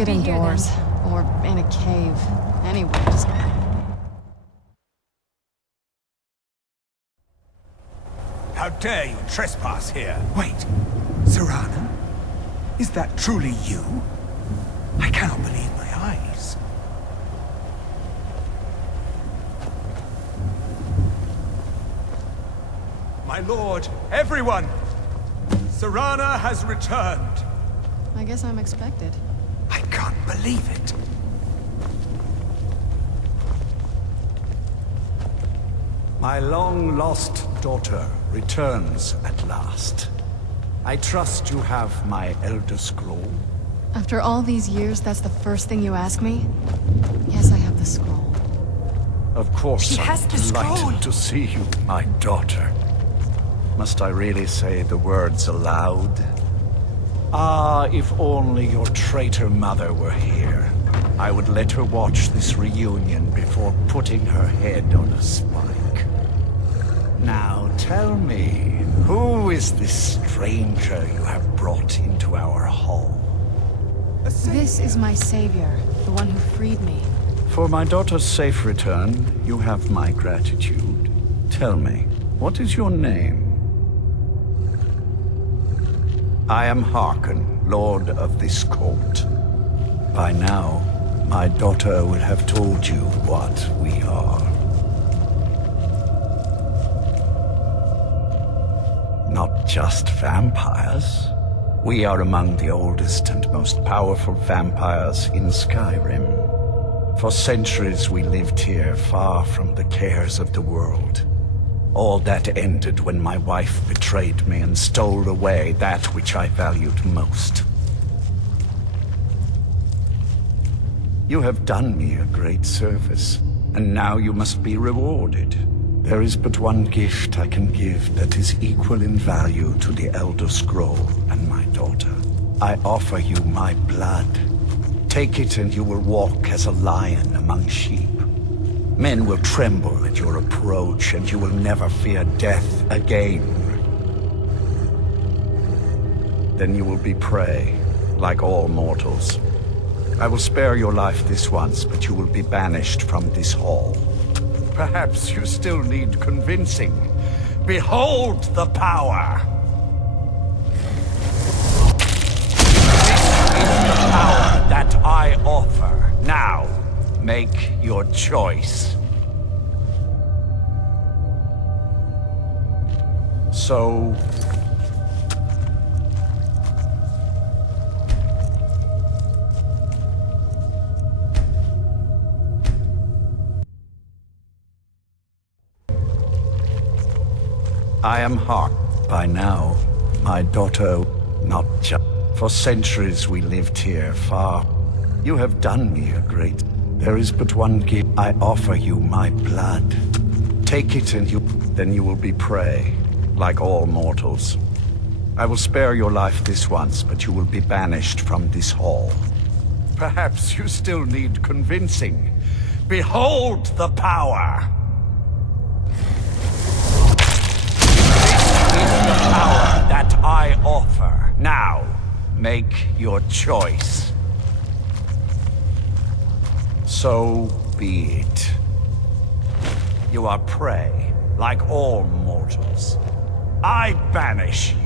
it indoors. Or in a cave. Anywhere, just... How dare you trespass here? Wait, Serana? Is that truly you? I cannot believe my eyes. My lord, everyone! Serana has returned. I guess I'm expected. I can't believe it. My long-lost daughter returns at last. I trust you have my Elder Scroll. After all these years, that's the first thing you ask me? Yes, I have the scroll. Of course, She has I'm the scroll. delighted to see you, my daughter. Must I really say the words aloud? Ah, if only your traitor mother were here. I would let her watch this reunion before putting her head on a spike. Now tell me, who is this stranger you have brought into our hall? This is my savior, the one who freed me. For my daughter's safe return, you have my gratitude. Tell me, what is your name? I am Harkon, Lord of this court. By now, my daughter will have told you what we are. Not just vampires. We are among the oldest and most powerful vampires in Skyrim. For centuries we lived here, far from the cares of the world. All that ended when my wife betrayed me and stole away that which I valued most. You have done me a great service, and now you must be rewarded. There is but one gift I can give that is equal in value to the Elder Scroll and my daughter. I offer you my blood. Take it and you will walk as a lion among sheep. Men will tremble at your approach, and you will never fear death again. Then you will be prey, like all mortals. I will spare your life this once, but you will be banished from this hall. Perhaps you still need convincing. Behold the power! This is the power that I offer. Now, make your choice. So... I am Hark. By now, my daughter, not just... For centuries we lived here, far. You have done me a great... There is but one gift. I offer you my blood. Take it and then you will be prey, like all mortals. I will spare your life this once, but you will be banished from this hall. Perhaps you still need convincing. Behold the power! The power that I offer. Now, make your choice. So be it. You are prey, like all mortals. I banish you.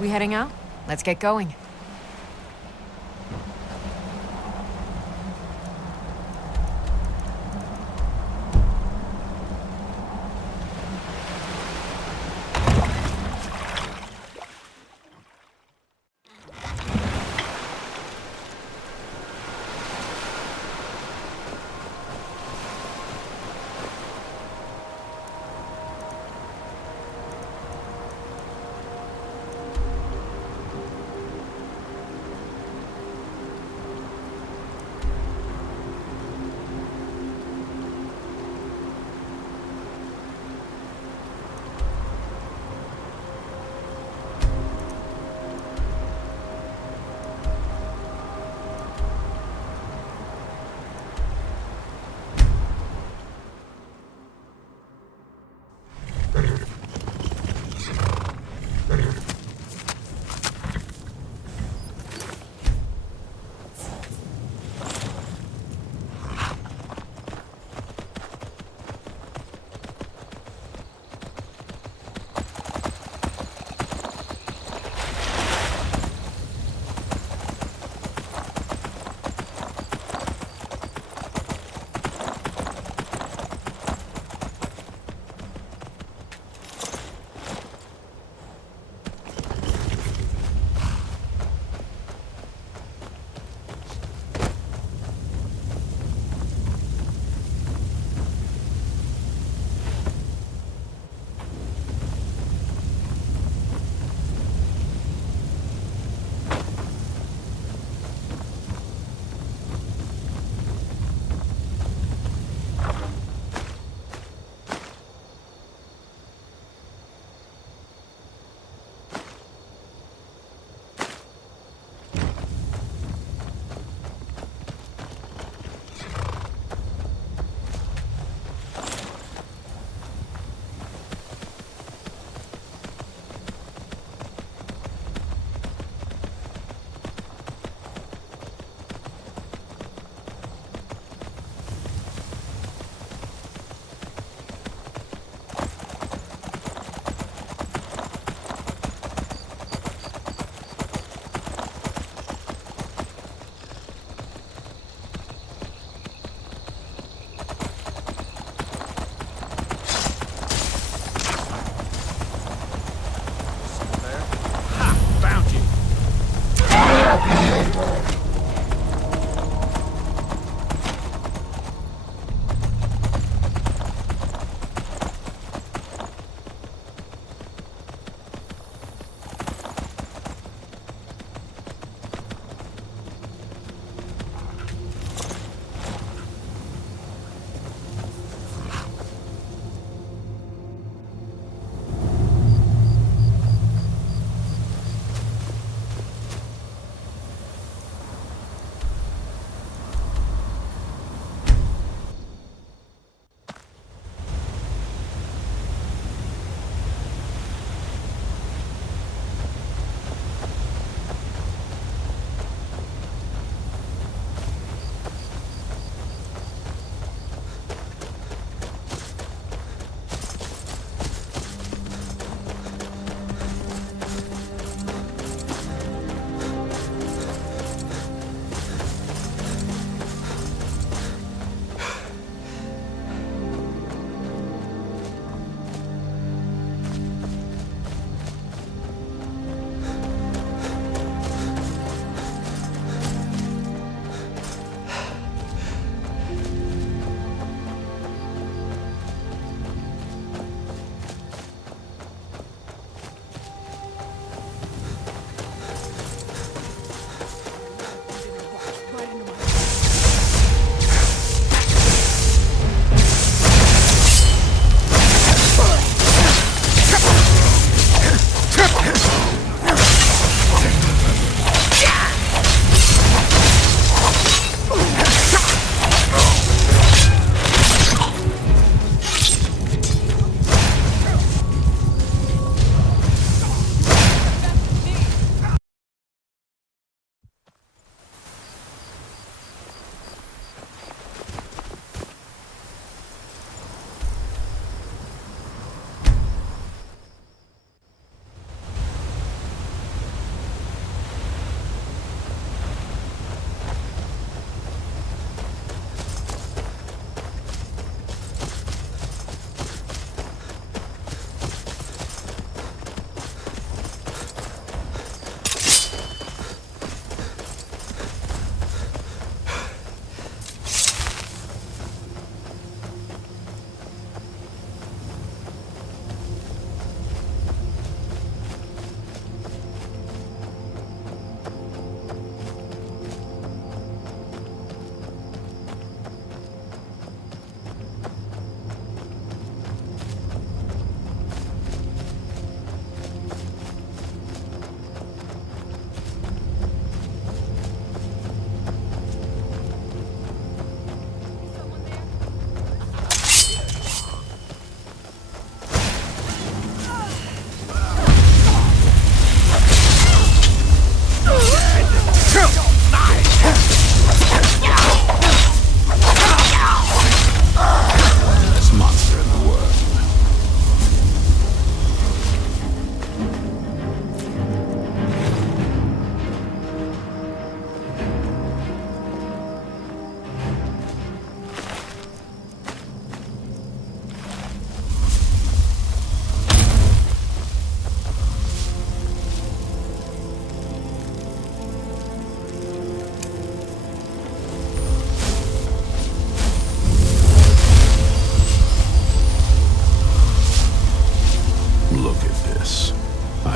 We heading out? Let's get going.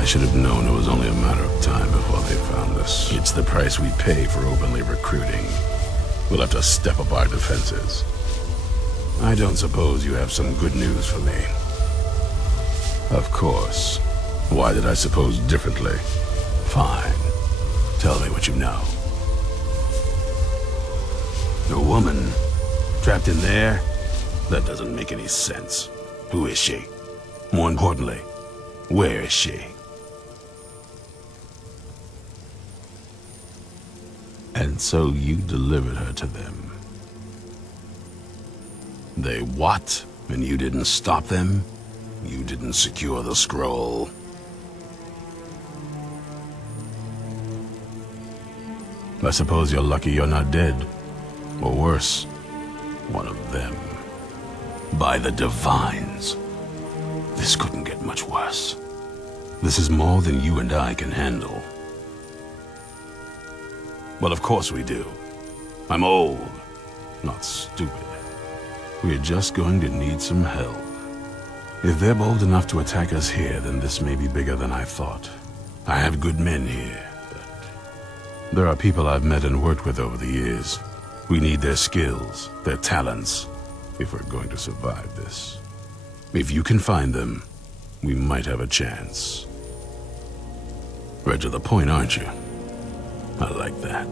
I should have known it was only a matter of time before they found us. It's the price we pay for openly recruiting. We'll have to step up our defenses. I don't suppose you have some good news for me. Of course. Why did I suppose differently? Fine. Tell me what you know. A woman? Trapped in there? That doesn't make any sense. Who is she? More importantly, where is she? And so you delivered her to them. They what? And you didn't stop them? You didn't secure the scroll? I suppose you're lucky you're not dead. Or worse, one of them. By the Divines. This couldn't get much worse. This is more than you and I can handle. Well, of course we do. I'm old, not stupid. We're just going to need some help. If they're bold enough to attack us here, then this may be bigger than I thought. I have good men here, but there are people I've met and worked with over the years. We need their skills, their talents, if we're going to survive this. If you can find them, we might have a chance. Right to the point, aren't you? I like that.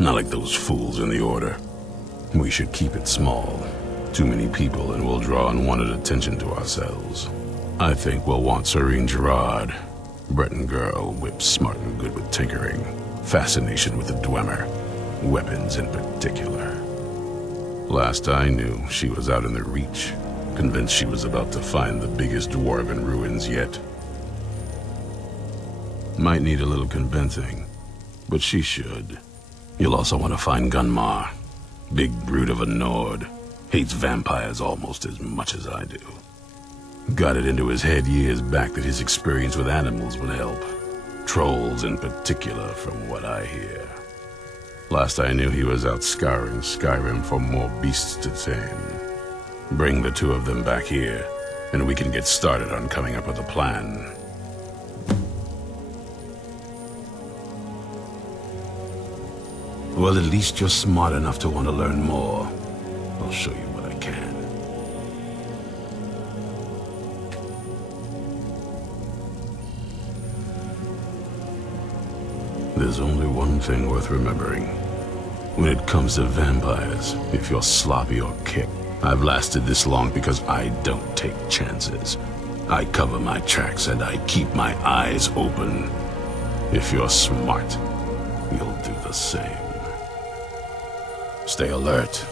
Not like those fools in the Order. We should keep it small. Too many people and we'll draw unwanted attention to ourselves. I think we'll want Serene Gerard. Breton girl, whip smart and good with tinkering. Fascination with the Dwemer. Weapons in particular. Last I knew, she was out in the Reach. Convinced she was about to find the biggest dwarven ruins yet. Might need a little convincing, but she should. You'll also want to find Gunmar. Big brute of a Nord. Hates vampires almost as much as I do. Got it into his head years back that his experience with animals would help. Trolls in particular, from what I hear. Last I knew he was out scouring Skyrim for more beasts to tame. Bring the two of them back here, and we can get started on coming up with a plan. Well, at least you're smart enough to want to learn more. I'll show you what I can. There's only one thing worth remembering. When it comes to vampires, if you're sloppy or kicked, I've lasted this long because I don't take chances. I cover my tracks and I keep my eyes open. If you're smart, you'll do the same. Stay alert.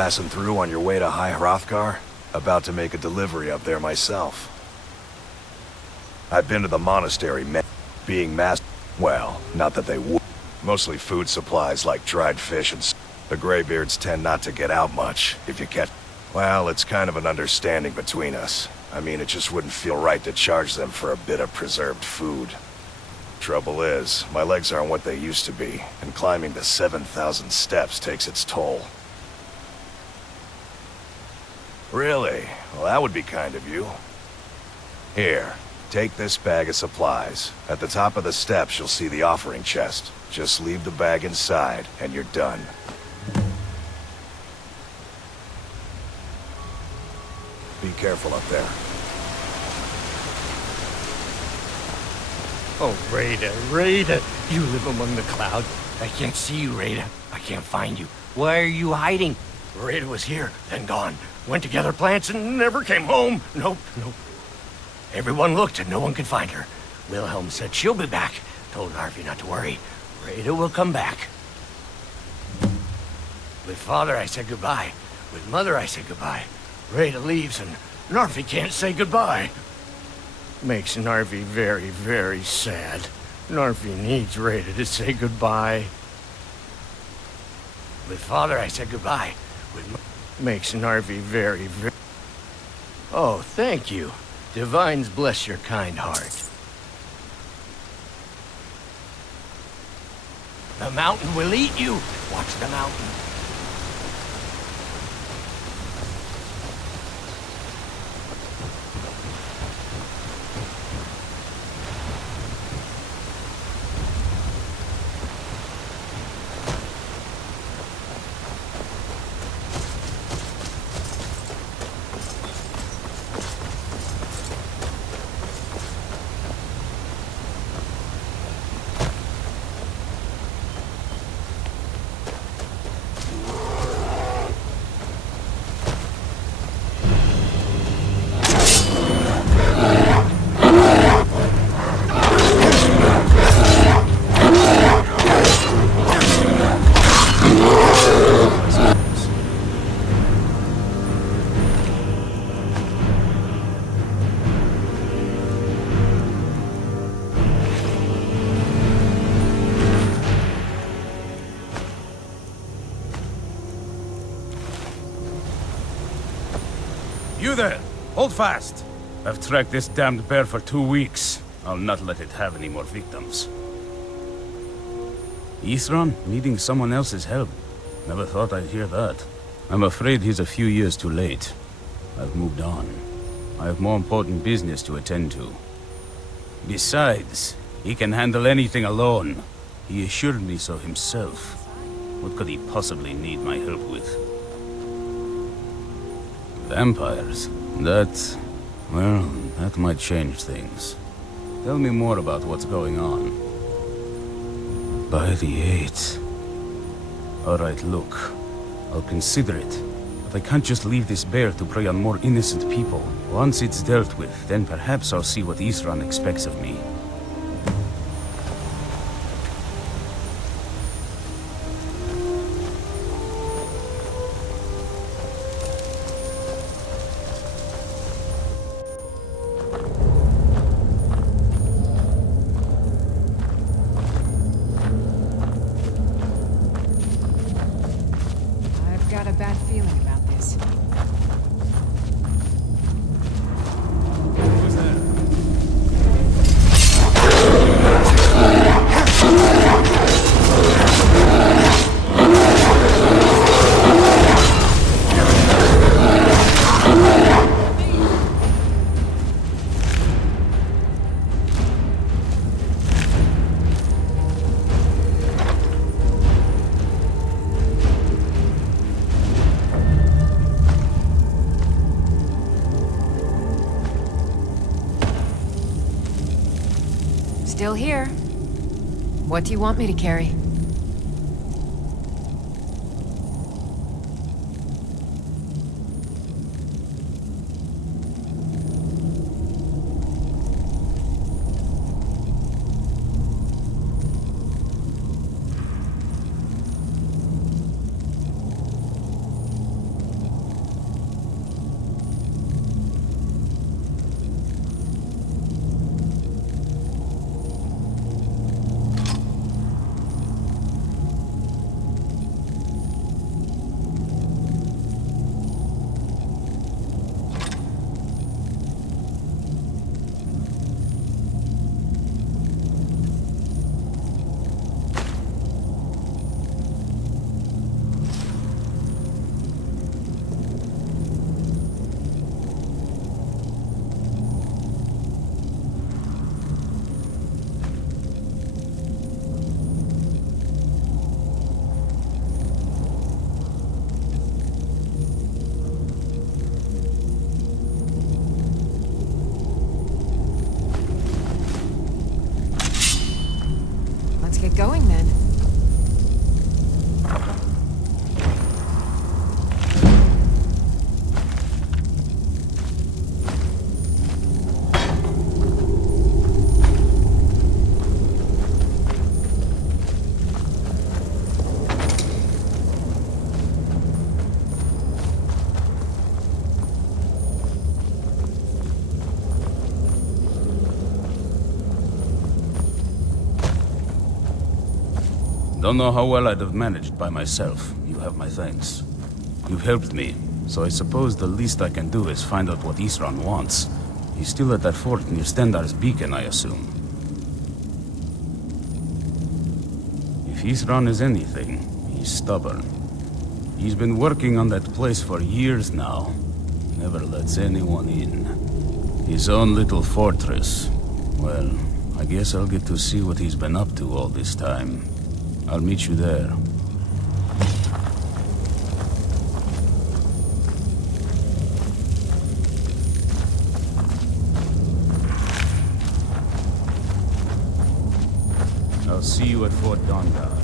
Passing through on your way to High Hrothgar? About to make a delivery up there myself. I've been to the monastery, being well, not that they would. Mostly food supplies like dried fish and the Greybeards tend not to get out much, if you catch. Well, it's kind of an understanding between us. I mean, it just wouldn't feel right to charge them for a bit of preserved food. Trouble is, my legs aren't what they used to be, and climbing the 7,000 steps takes its toll. Really? Well, that would be kind of you. Here, take this bag of supplies. At the top of the steps, you'll see the offering chest. Just leave the bag inside, and you're done. Be careful up there. Oh, Rada, Rada, you live among the clouds. I can't see you, Rada. I can't find you. Why are you hiding? Rada was here, then gone. Went to gather plants and never came home. Nope. Everyone looked and no one could find her. Wilhelm said she'll be back. Told Narvi not to worry. Rada will come back. With Father, I said goodbye. With Mother, I said goodbye. Rada leaves and Narvi can't say goodbye. Makes Narvi very, very sad. Narvi needs Rada to say goodbye. With Father, I said goodbye. Makes Narvi very, very... Oh, thank you. Divines bless your kind heart. The mountain will eat you. Watch the mountain. You there! Hold fast! I've tracked this damned bear for 2 weeks. I'll not let it have any more victims. Isran needing someone else's help. Never thought I'd hear that. I'm afraid he's a few years too late. I've moved on. I have more important business to attend to. Besides, he can handle anything alone. He assured me so himself. What could he possibly need my help with? Vampires? Well, that might change things. Tell me more about what's going on. By the 8th. Alright, look. I'll consider it. But I can't just leave this bear to prey on more innocent people. Once it's dealt with, then perhaps I'll see what Isran expects of me. I've got a bad feeling about this. Who's there? Still here. What do you want me to carry? Don't know how well I'd have managed by myself. You have my thanks. You've helped me, so I suppose the least I can do is find out what Isran wants. He's still at that fort near Stendar's beacon, I assume. If Isran is anything, he's stubborn. He's been working on that place for years now. Never lets anyone in. His own little fortress. Well, I guess I'll get to see what he's been up to all this time. I'll meet you there. I'll see you at Fort Donda.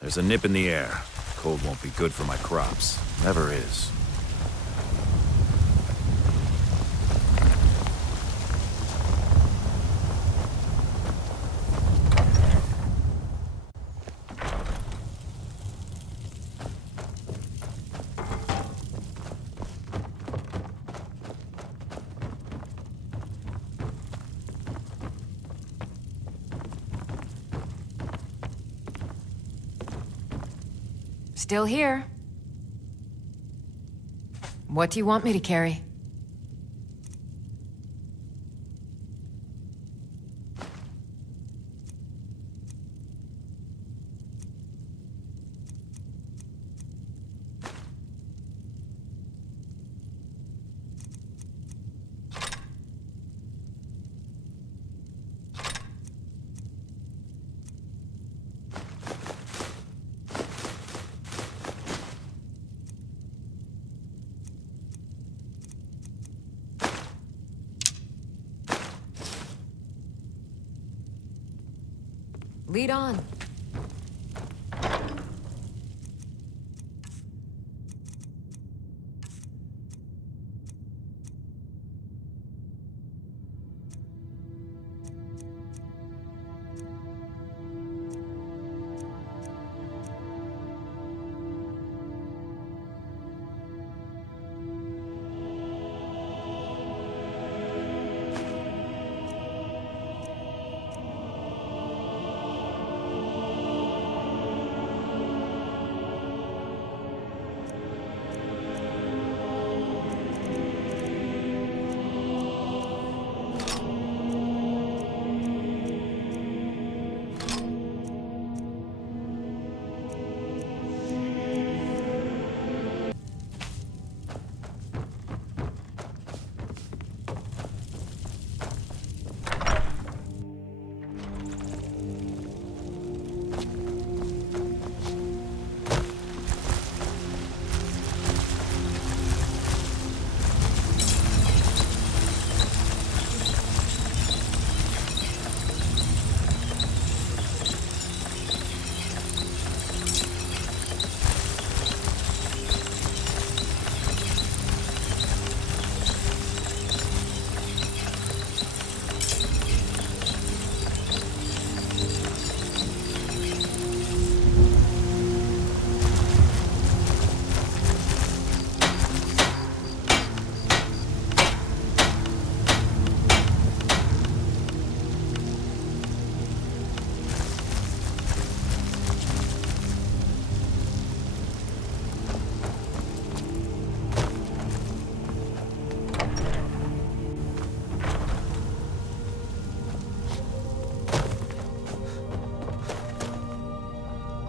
There's a nip in the air. Cold won't be good for my crops. Never is. Still here. What do you want me to carry? Lead on.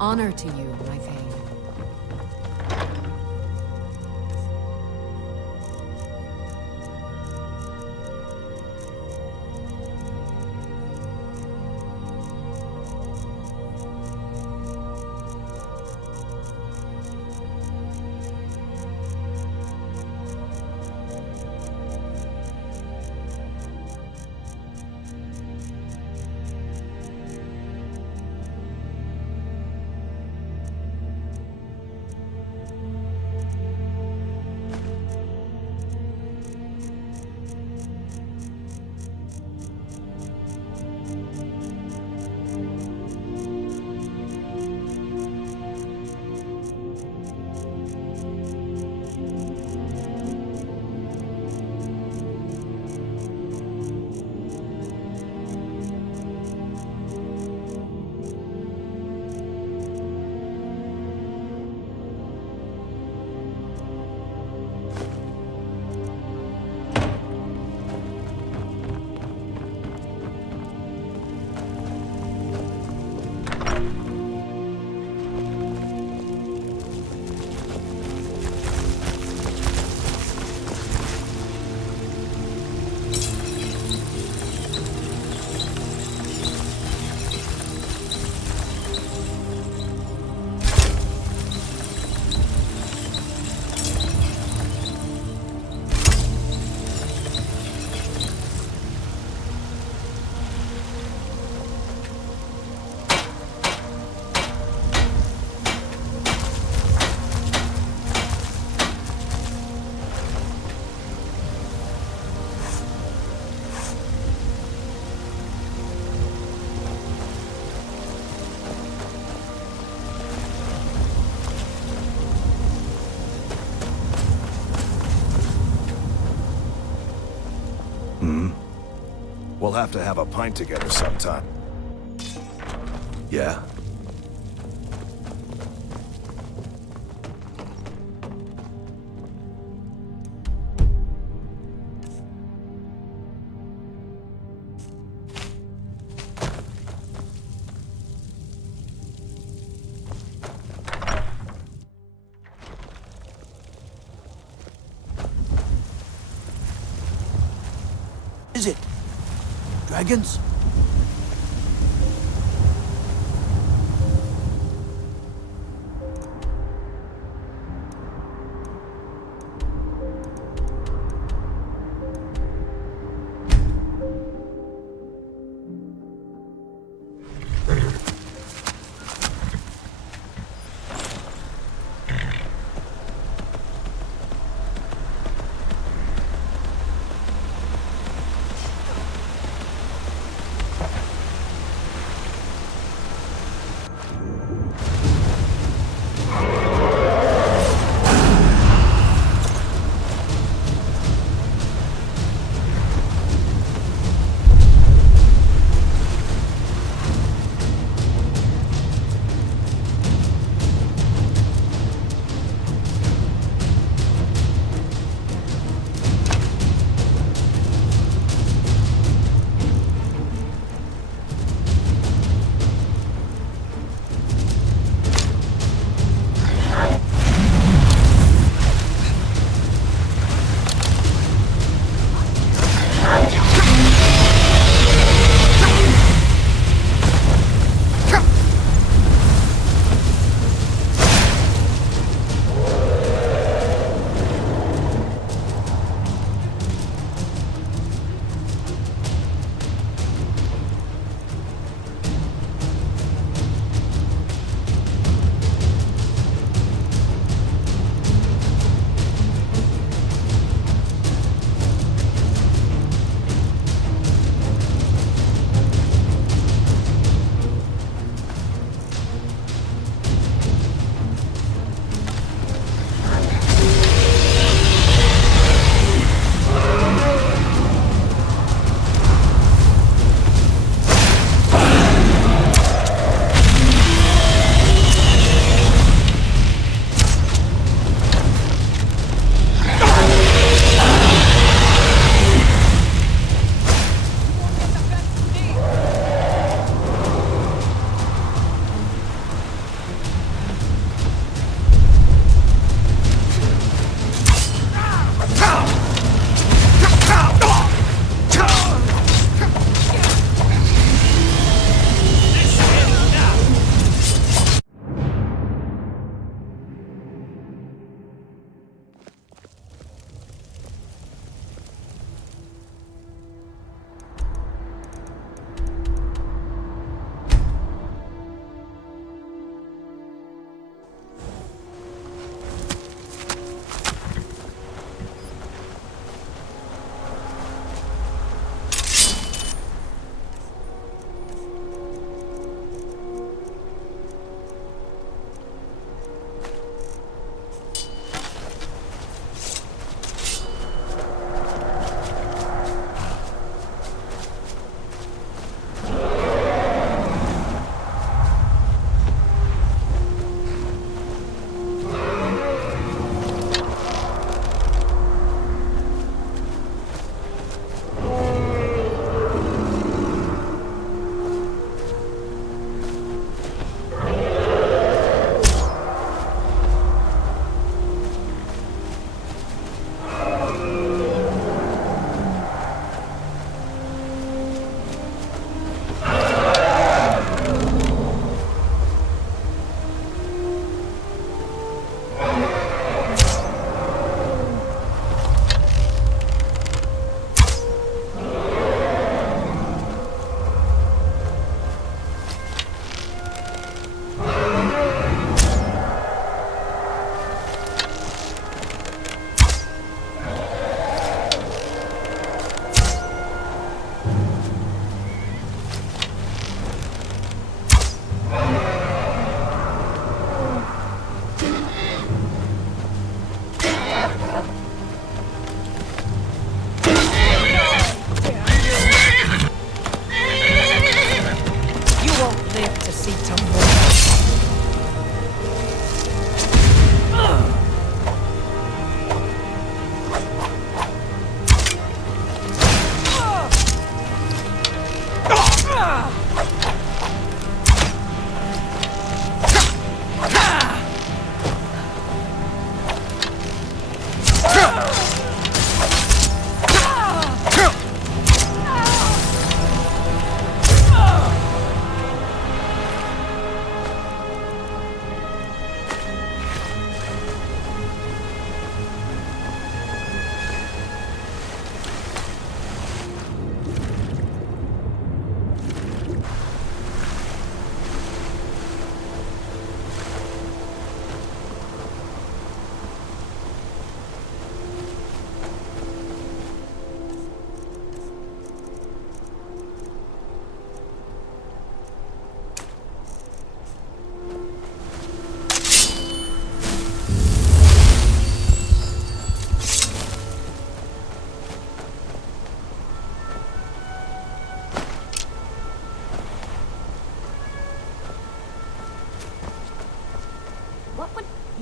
Honor to you, my Thane. We'll have to have a pint together sometime. Yeah? Is it? Dragons?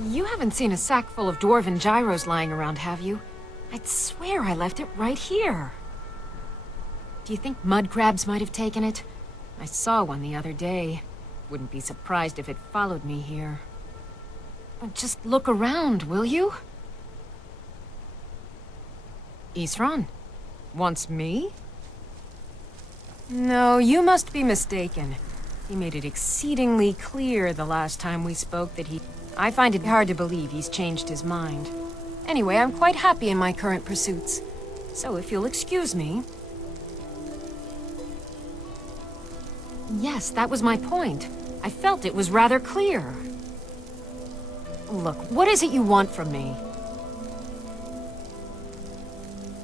You haven't seen a sack full of dwarven gyros lying around, have you? I'd swear I left it right here. Do you think mud crabs might have taken it? I saw one the other day. Wouldn't be surprised if it followed me here. Just look around, will you? Isran? Wants me? No, you must be mistaken. He made it exceedingly clear the last time we spoke that he... I find it hard to believe he's changed his mind. Anyway, I'm quite happy in my current pursuits. So if you'll excuse me... Yes, that was my point. I felt it was rather clear. Look, what is it you want from me?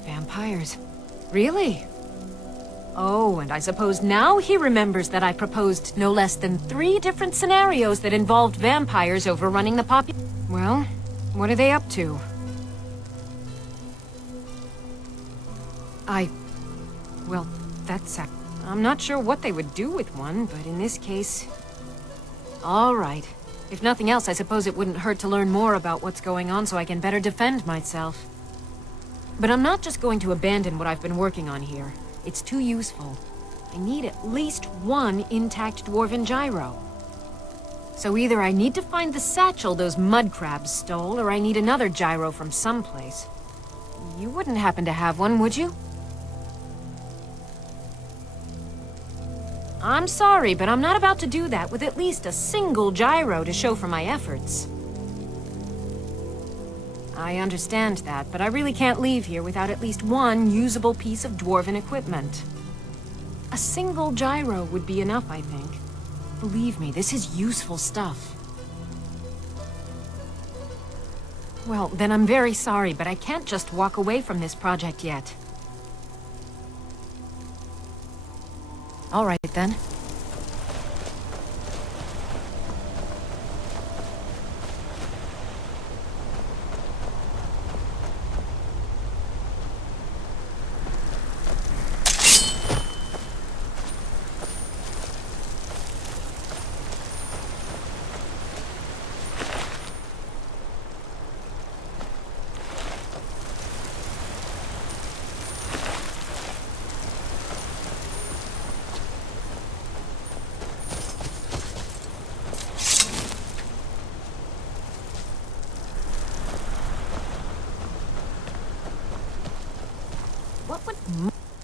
Vampires. Really? Oh, and I suppose now he remembers that I proposed no less than 3 different scenarios that involved vampires overrunning the Well, what are they up to? Well, that's... I'm not sure what they would do with one, but in this case... All right. If nothing else, I suppose it wouldn't hurt to learn more about what's going on so I can better defend myself. But I'm not just going to abandon what I've been working on here. It's too useful. I need at least 1 intact dwarven gyro. So either I need to find the satchel those mud crabs stole, or I need another gyro from someplace. You wouldn't happen to have one, would you? I'm sorry, but I'm not about to do that with at least a single gyro to show for my efforts. I understand that, but I really can't leave here without at least 1 usable piece of dwarven equipment. A single gyro would be enough, I think. Believe me, this is useful stuff. Well, then I'm very sorry, but I can't just walk away from this project yet. All right, then.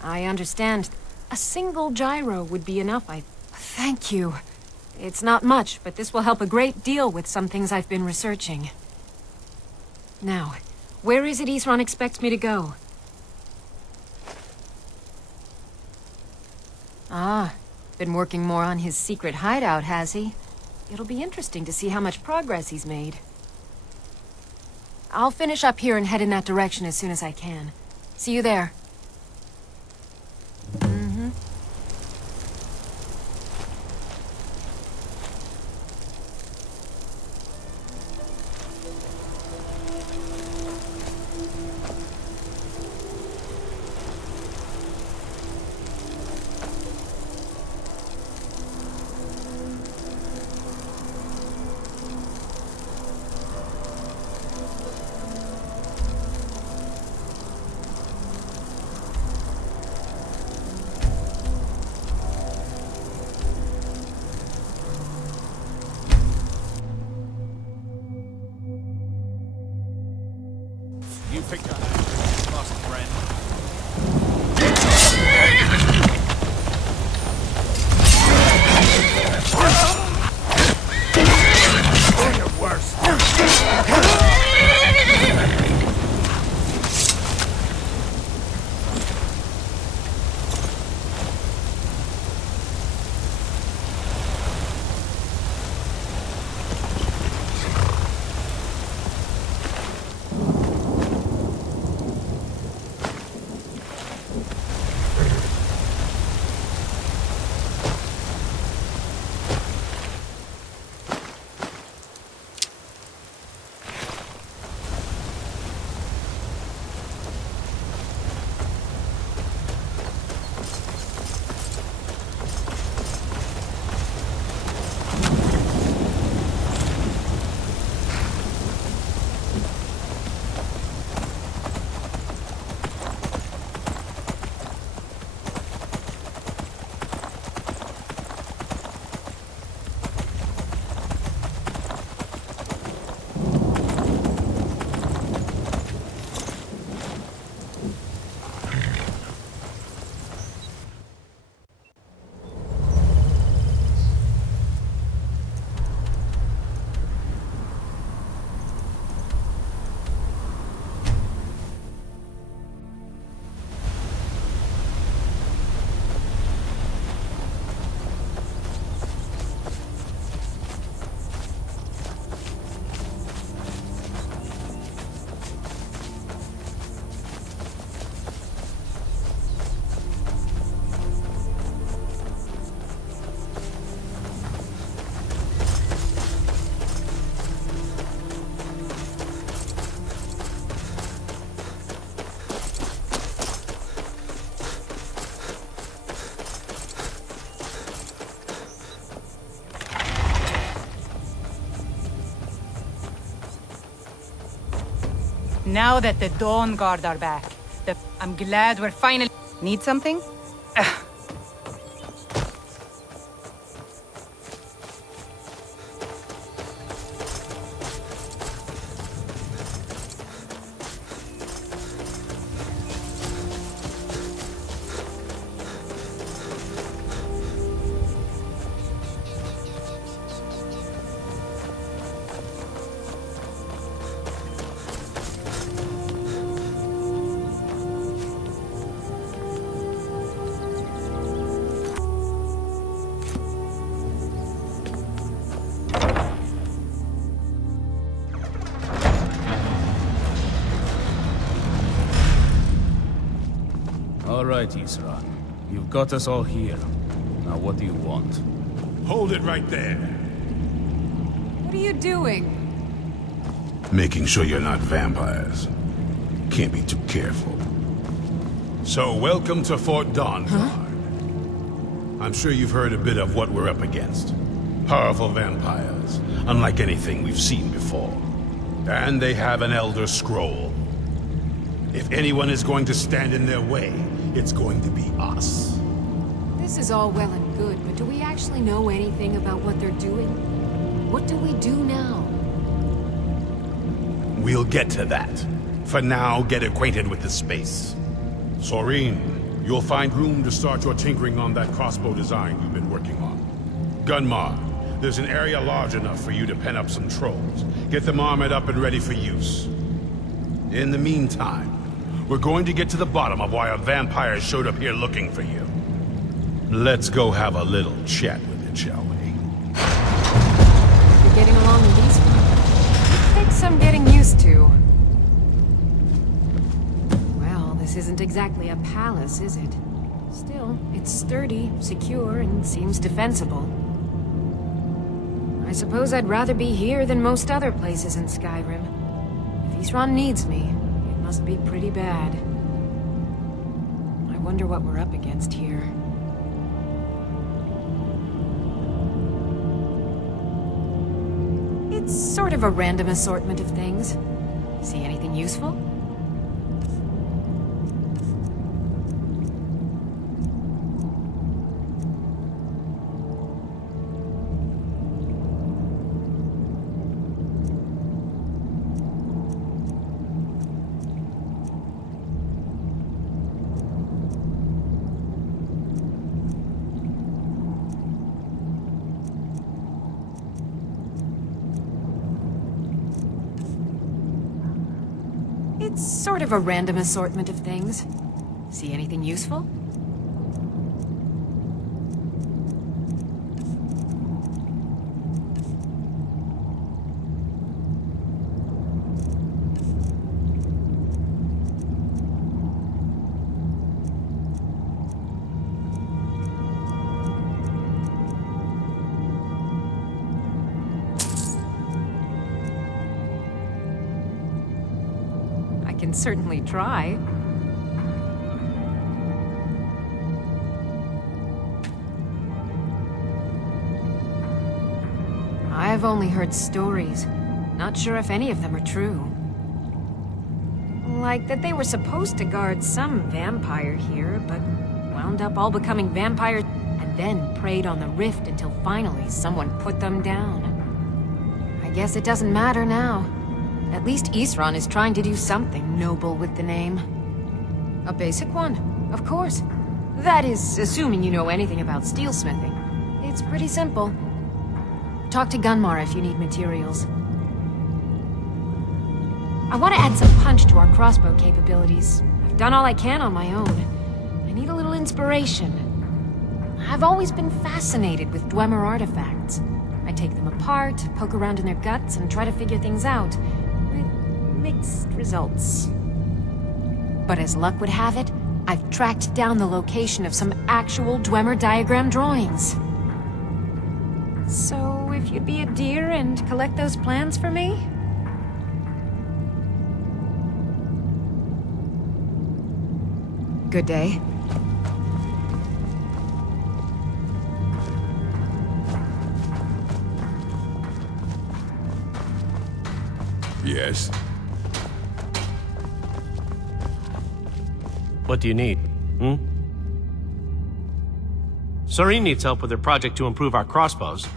I understand. A single gyro would be enough, Thank you. It's not much, but this will help a great deal with some things I've been researching. Now, where is it Isran expects me to go? Ah, been working more on his secret hideout, has he? It'll be interesting to see how much progress he's made. I'll finish up here and head in that direction as soon as I can. See you there. You picked up lost friend. Oh, you're worse. Now that the Dawn Guard are back, I'm glad we're finally... Need something? All right, Isra. You've got us all here. Now what do you want? Hold it right there. What are you doing? Making sure you're not vampires. Can't be too careful. So, welcome to Fort Dawnguard. I'm sure you've heard a bit of what we're up against. Powerful vampires, unlike anything we've seen before. And they have an Elder Scroll. If anyone is going to stand in their way, it's going to be us. This is all well and good, but do we actually know anything about what they're doing? What do we do now? We'll get to that. For now, get acquainted with the space. Soreen, you'll find room to start your tinkering on that crossbow design you've been working on. Gunmar, there's an area large enough for you to pen up some trolls. Get them armored up and ready for use. In the meantime, we're going to get to the bottom of why a vampire showed up here looking for you. Let's go have a little chat with it, shall we? You're getting along peacefully. It takes some getting used to. Well, this isn't exactly a palace, is it? Still, it's sturdy, secure, and seems defensible. I suppose I'd rather be here than most other places in Skyrim. If Isran needs me, it must be pretty bad. I wonder what we're up against here. It's sort of a random assortment of things. See anything useful? It's sort of a random assortment of things. See anything useful? I can certainly try. I've only heard stories. Not sure if any of them are true. Like that they were supposed to guard some vampire here, but wound up all becoming vampires and then preyed on the rift until finally someone put them down. I guess it doesn't matter now. At least Isran is trying to do something noble with the name. A basic one, of course. That is, assuming you know anything about steelsmithing. It's pretty simple. Talk to Gunmar if you need materials. I want to add some punch to our crossbow capabilities. I've done all I can on my own. I need a little inspiration. I've always been fascinated with Dwemer artifacts. I take them apart, poke around in their guts, and try to figure things out. Mixed results. But as luck would have it, I've tracked down the location of some actual Dwemer diagram drawings. So, if you'd be a dear and collect those plans for me? Good day. Yes? What do you need? Serene needs help with her project to improve our crossbows.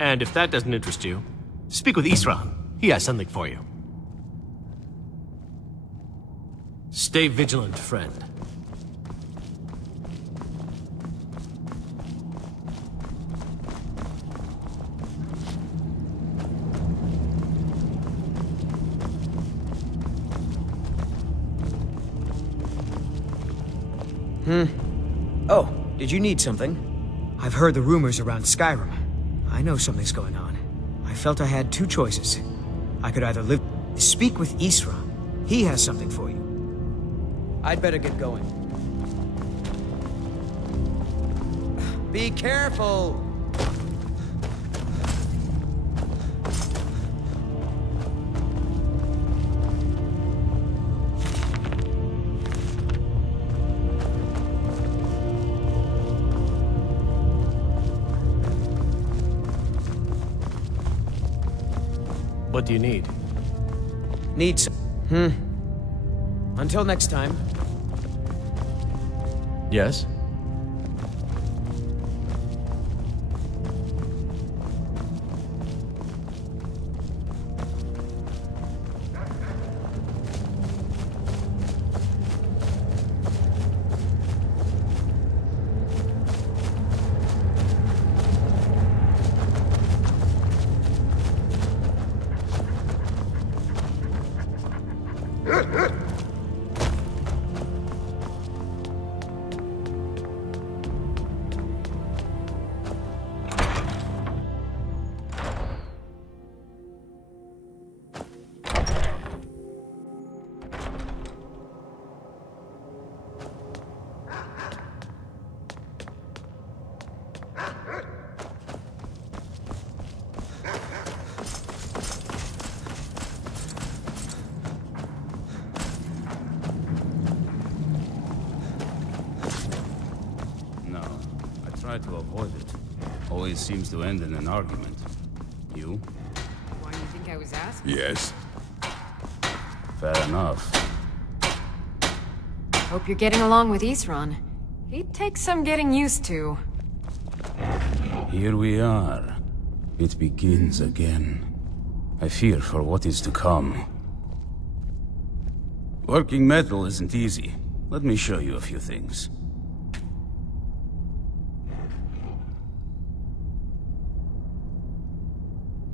And if that doesn't interest you, speak with Isran. He has something for you. Stay vigilant, friend. Oh, did you need something? I've heard the rumors around Skyrim. I know something's going on. I felt I had two choices. I could either speak with Isra. He has something for you. I'd better get going. Be careful! What do you need? Needs. Until next time. Yes? Try to avoid it. Always seems to end in an argument. You? Why do you think I was asked? Yes. Fair enough. Hope you're getting along with Isran. He'd take some getting used to. Here we are. It begins again. I fear for what is to come. Working metal isn't easy. Let me show you a few things.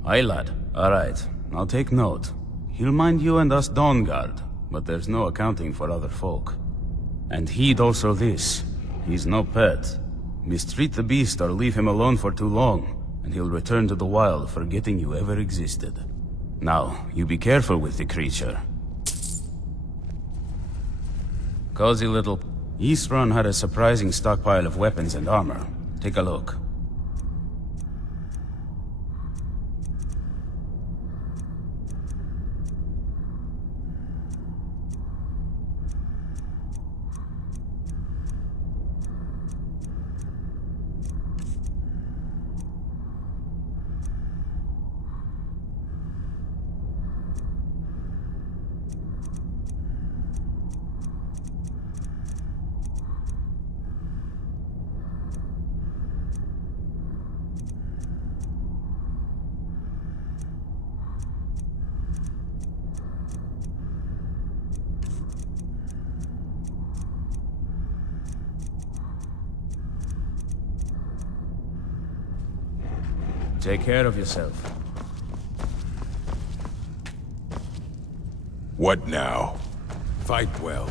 Aye, lad. Alright, now take note. He'll mind you and us Dawnguard, but there's no accounting for other folk. And heed also this. He's no pet. Mistreat the beast or leave him alone for too long, and he'll return to the wild, forgetting you ever existed. Now, you be careful with the creature. Cozy little... Isran had a surprising stockpile of weapons and armor. Take a look. Take care of yourself. What now? Fight well.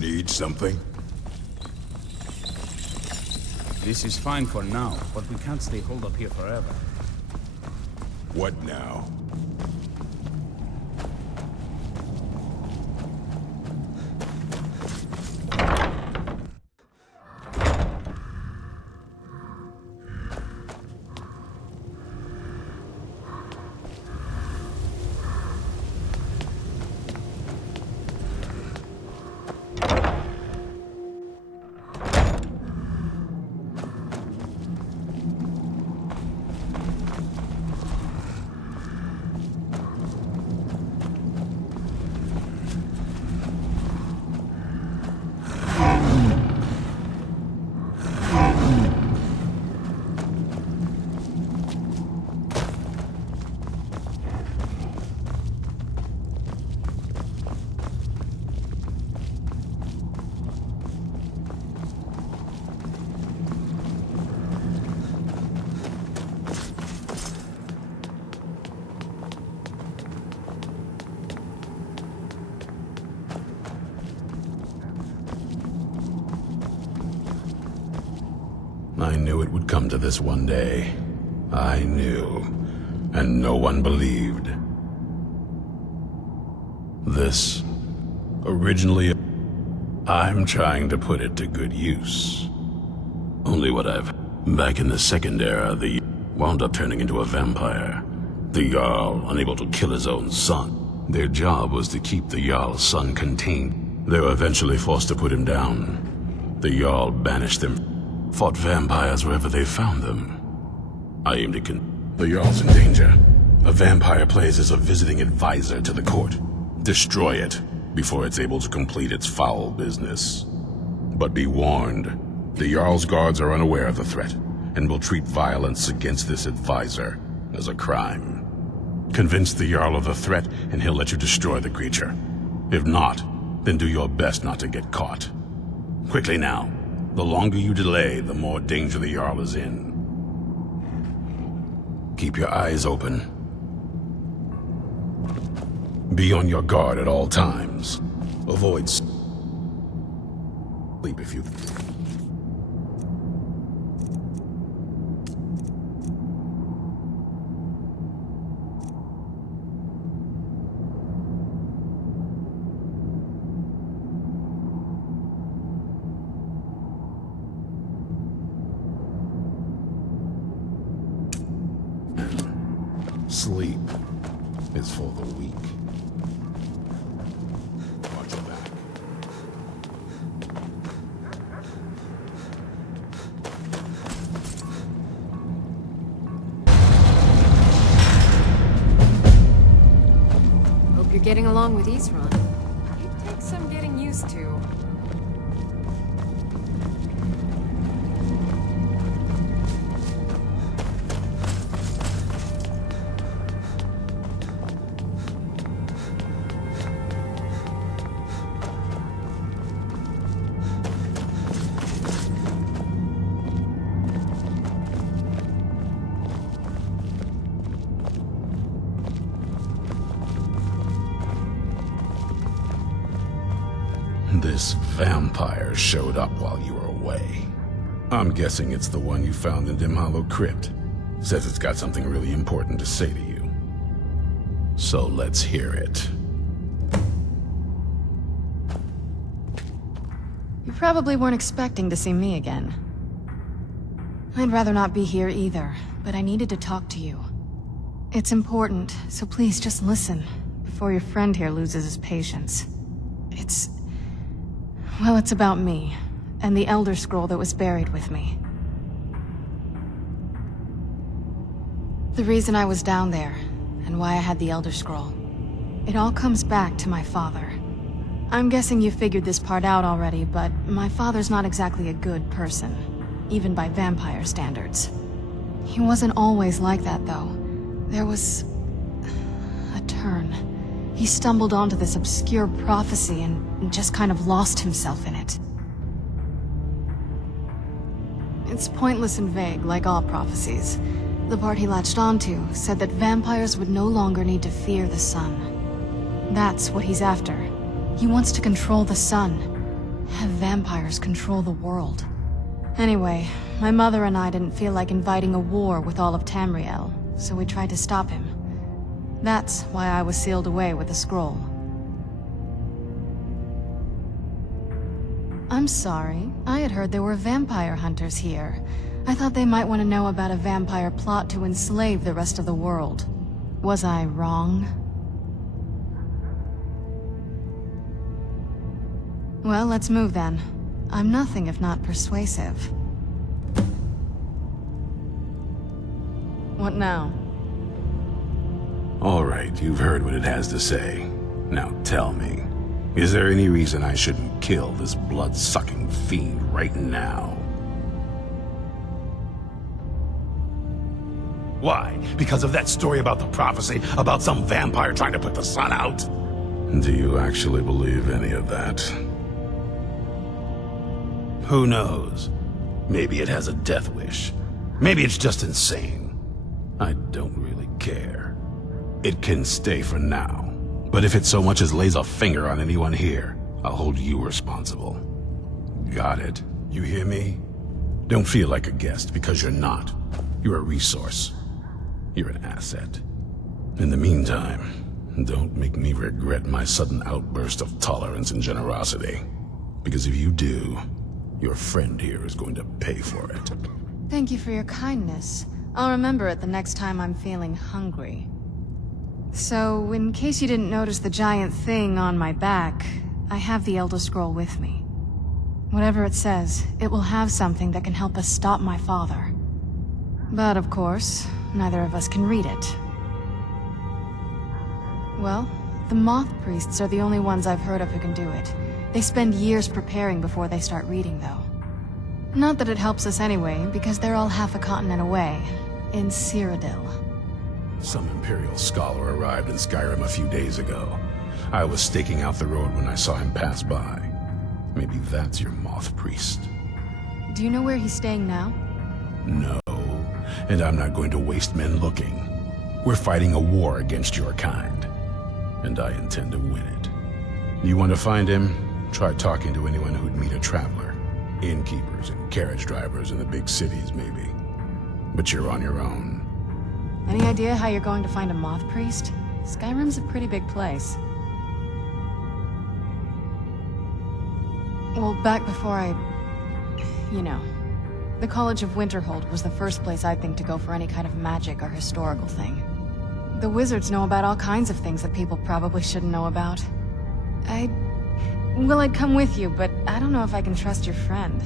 Need something? This is fine for now, but we can't stay holed up here forever. What now? knew it would come to this one day. I knew. And no one believed. This, originally, I'm trying to put it to good use. Only what I've... Back in the Second Era, the wound up turning into a vampire. The Jarl, unable to kill his own son. Their job was to keep the Jarl's son contained. They were eventually forced to put him down. The Jarl banished them, fought vampires wherever they found them. I aim to The Jarl's in danger. A vampire plays as a visiting advisor to the court. Destroy it before it's able to complete its foul business. But be warned, the Jarl's guards are unaware of the threat and will treat violence against this advisor as a crime. Convince the Jarl of the threat and he'll let you destroy the creature. If not, then do your best not to get caught. Quickly now. The longer you delay, the more danger the Jarl is in. Keep your eyes open. Be on your guard at all times. Avoid sleep if you... Sleep is for the weak. Watch your back. Hope you're getting along with Isran. It takes some getting used to. This vampire showed up while you were away. I'm guessing it's the one you found in Dim Hollow Crypt. Says it's got something really important to say to you. So let's hear it. You probably weren't expecting to see me again. I'd rather not be here either, but I needed to talk to you. It's important, so please just listen, before your friend here loses his patience. Well, it's about me, and the Elder Scroll that was buried with me. The reason I was down there, and why I had the Elder Scroll. It all comes back to my father. I'm guessing you figured this part out already, but my father's not exactly a good person, even by vampire standards. He wasn't always like that, though. There was... a turn. He stumbled onto this obscure prophecy and just kind of lost himself in it. It's pointless and vague, like all prophecies. The part he latched onto said that vampires would no longer need to fear the sun. That's what he's after. He wants to control the sun. Have vampires control the world. Anyway, my mother and I didn't feel like inviting a war with all of Tamriel, so we tried to stop him. That's why I was sealed away with the scroll. I'm sorry. I had heard there were vampire hunters here. I thought they might want to know about a vampire plot to enslave the rest of the world. Was I wrong? Well, let's move then. I'm nothing if not persuasive. What now? All right, you've heard what it has to say. Now tell me, is there any reason I shouldn't kill this blood-sucking fiend right now? Why? Because of that story about the prophecy, about some vampire trying to put the sun out? Do you actually believe any of that? Who knows? Maybe it has a death wish. Maybe it's just insane. I don't really care. It can stay for now. But if it so much as lays a finger on anyone here, I'll hold you responsible. Got it? You hear me? Don't feel like a guest, because you're not. You're a resource. You're an asset. In the meantime, don't make me regret my sudden outburst of tolerance and generosity. Because if you do, your friend here is going to pay for it. Thank you for your kindness. I'll remember it the next time I'm feeling hungry. So, in case you didn't notice the giant thing on my back, I have the Elder Scroll with me. Whatever it says, it will have something that can help us stop my father. But of course, neither of us can read it. Well, the Moth Priests are the only ones I've heard of who can do it. They spend years preparing before they start reading, though. Not that it helps us anyway, because they're all half a continent away, in Cyrodiil. Some Imperial scholar arrived in Skyrim a few days ago. I was staking out the road when I saw him pass by. Maybe that's your Moth Priest. Do you know where he's staying now? No, and I'm not going to waste men looking. We're fighting a war against your kind, and I intend to win it. You want to find him? Try talking to anyone who'd meet a traveler. Innkeepers and carriage drivers in the big cities, maybe. But you're on your own. Any idea how you're going to find a Moth Priest? Skyrim's a pretty big place. Well, back before you know, the College of Winterhold was the first place I'd think to go for any kind of magic or historical thing. The wizards know about all kinds of things that people probably shouldn't know about. I'd come with you, but I don't know if I can trust your friend.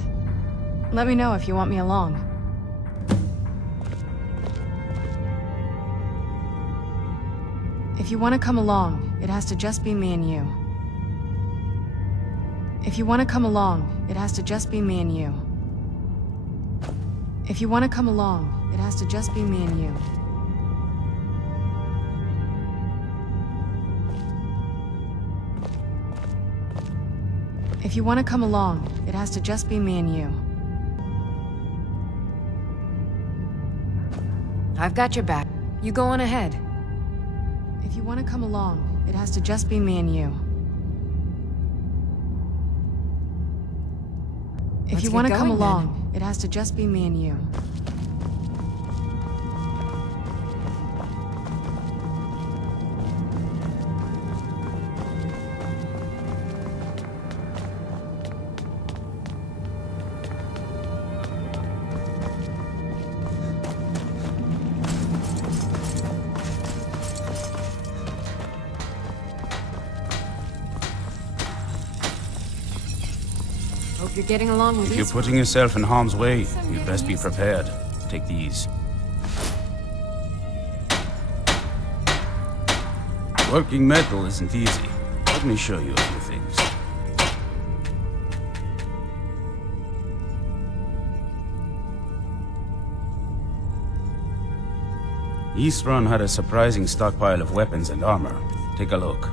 Let me know if you want me along. If you want to come along, it has to just be me and you. If you want to come along, it has to just be me and you. If you want to come along, it has to just be me and you. If you want to come along, it has to just be me and you. I've got your back. You go on ahead. If you want to come along, it has to just be me and you. If you want to come along, it has to just be me and you. Hope you're getting along with If you're these. putting yourself in harm's way, you'd best be prepared. Take these. Working metal isn't easy. Let me show you a few things. Eastron had a surprising stockpile of weapons and armor. Take a look.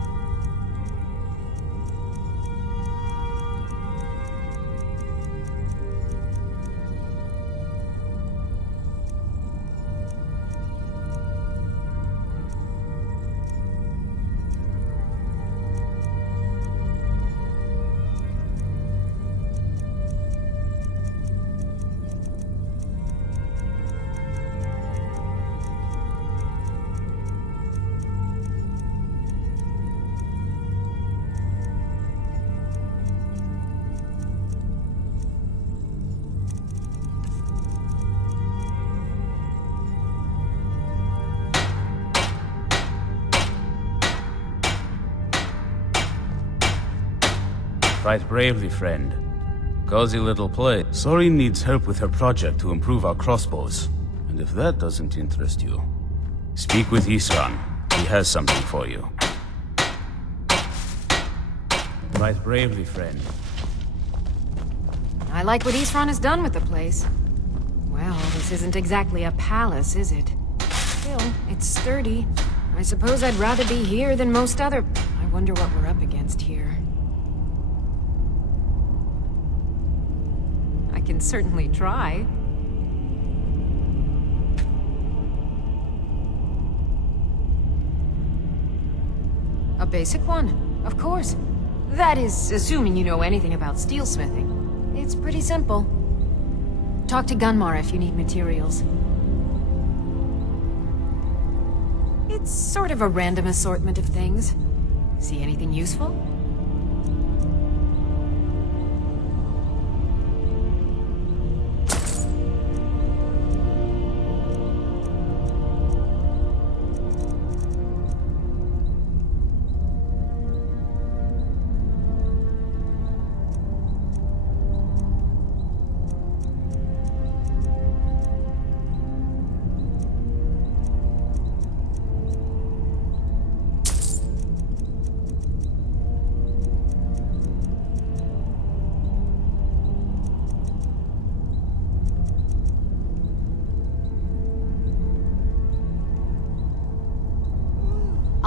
Fight bravely, friend. Cozy little place. Sorin needs help with her project to improve our crossbows. And if that doesn't interest you, speak with Isran. He has something for you. Fight bravely, friend. I like what Isran has done with the place. Well, this isn't exactly a palace, is it? Still, it's sturdy. I suppose I'd rather be here than most other... I wonder what we're up against here. I can certainly try. A basic one, of course. That is, assuming you know anything about steelsmithing. It's pretty simple. Talk to Gunmar if you need materials. It's sort of a random assortment of things. See anything useful?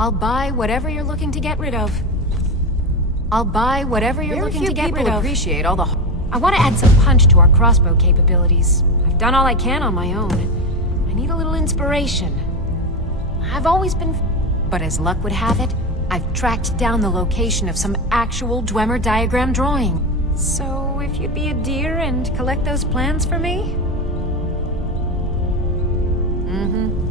I'll buy whatever you're looking to get rid of. I'll buy whatever you're looking to get rid of. Appreciate all the... I want to add some punch to our crossbow capabilities. I've done all I can on my own. I need a little inspiration. I've always been... But as luck would have it, I've tracked down the location of some actual Dwemer diagram drawing. So, if you'd be a dear and collect those plans for me? Mm-hmm.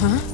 Huh?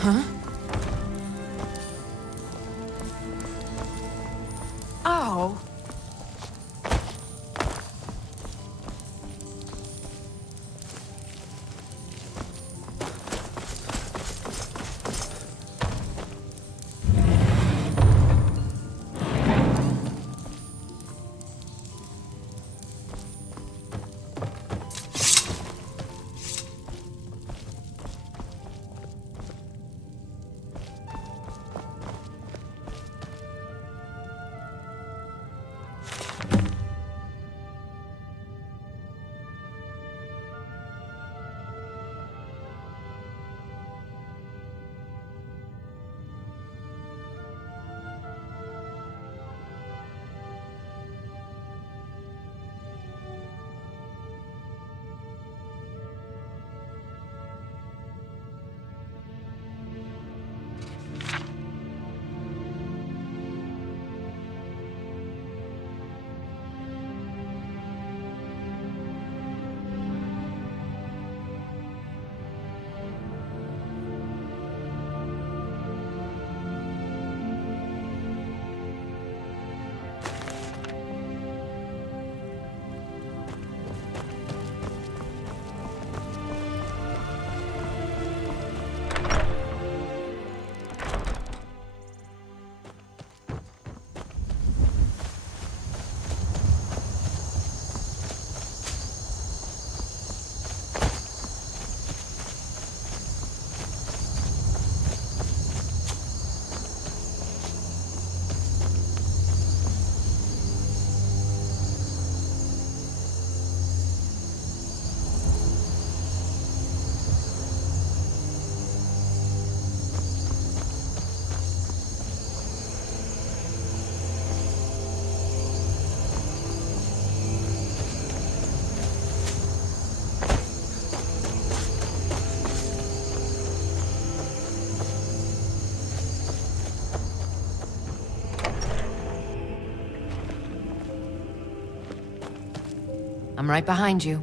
Huh? Ow. I'm right behind you.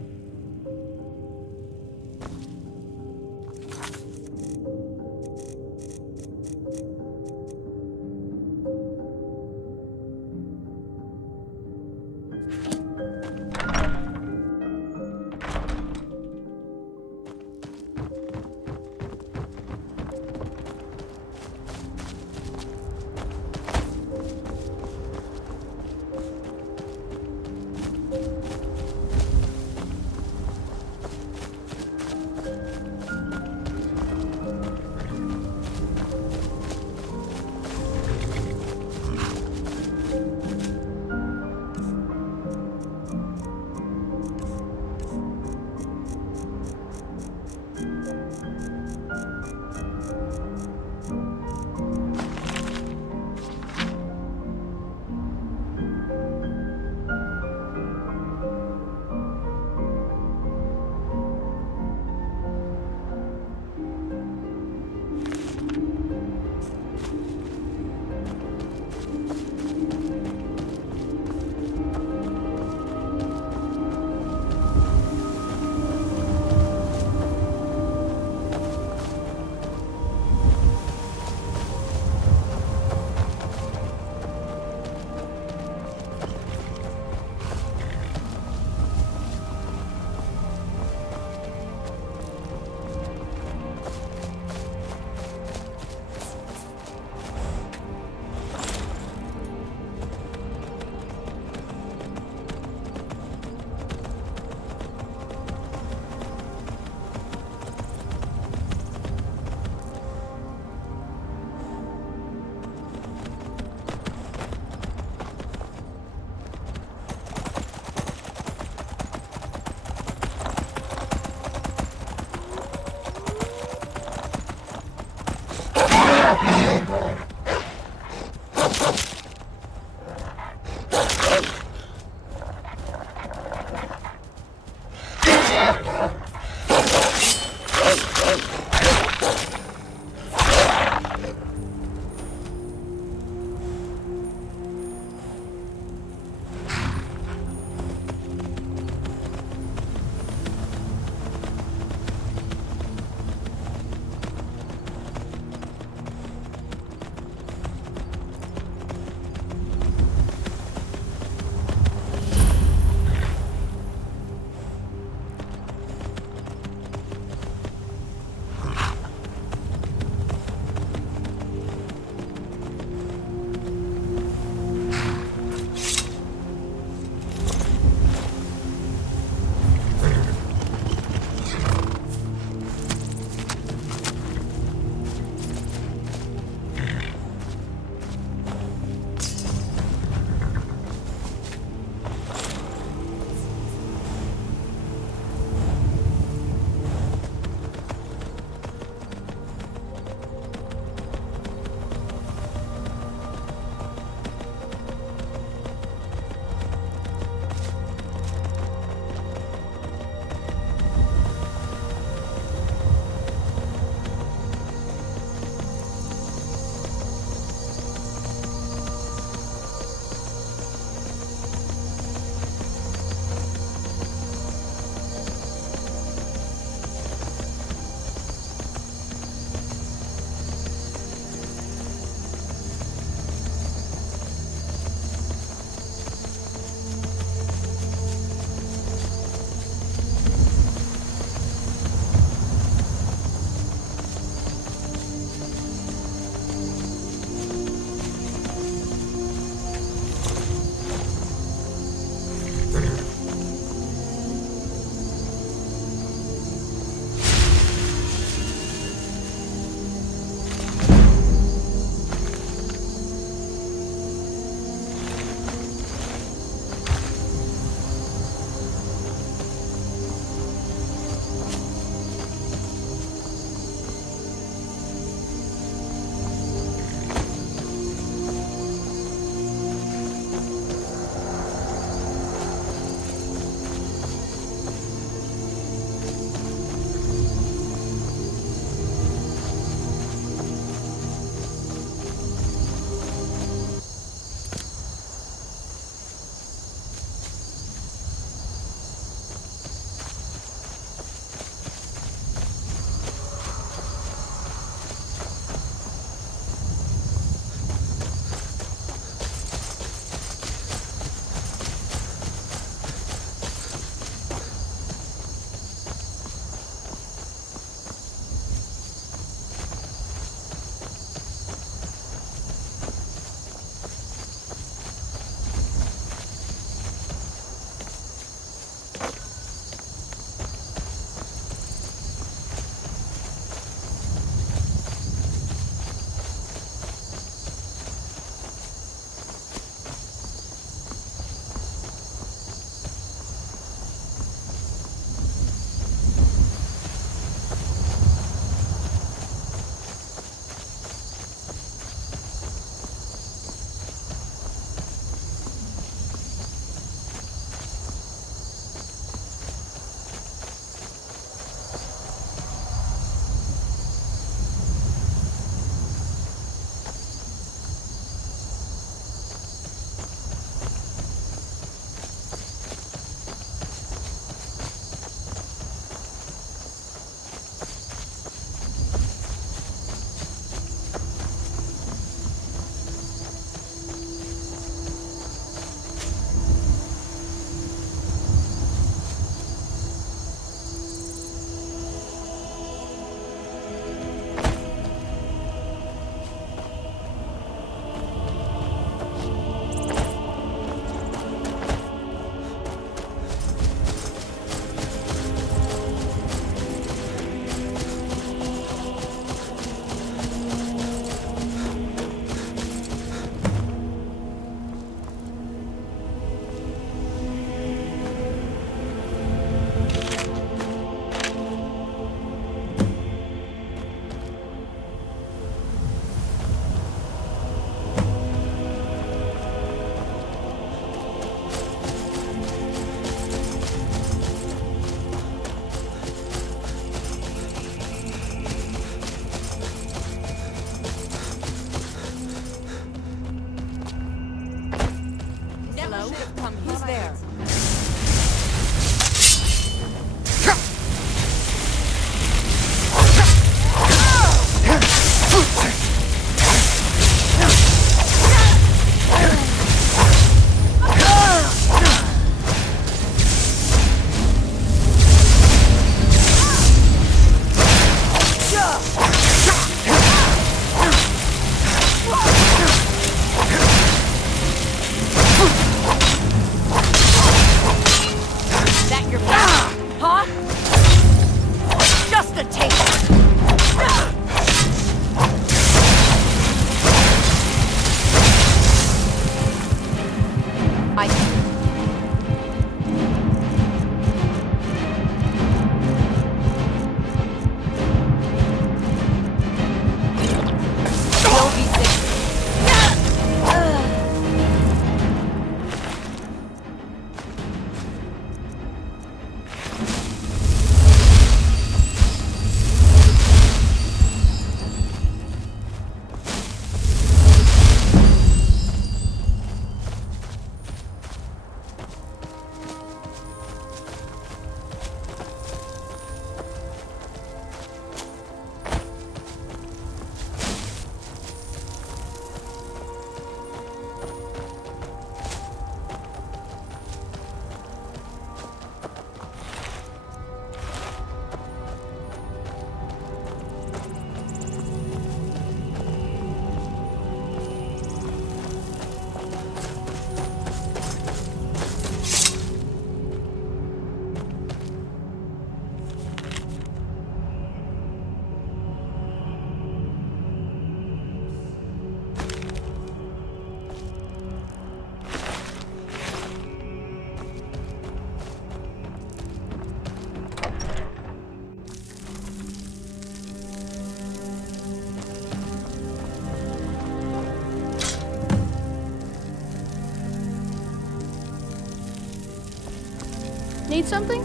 need something?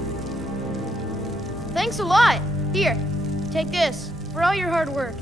Thanks a lot. Here, take this for all your hard work.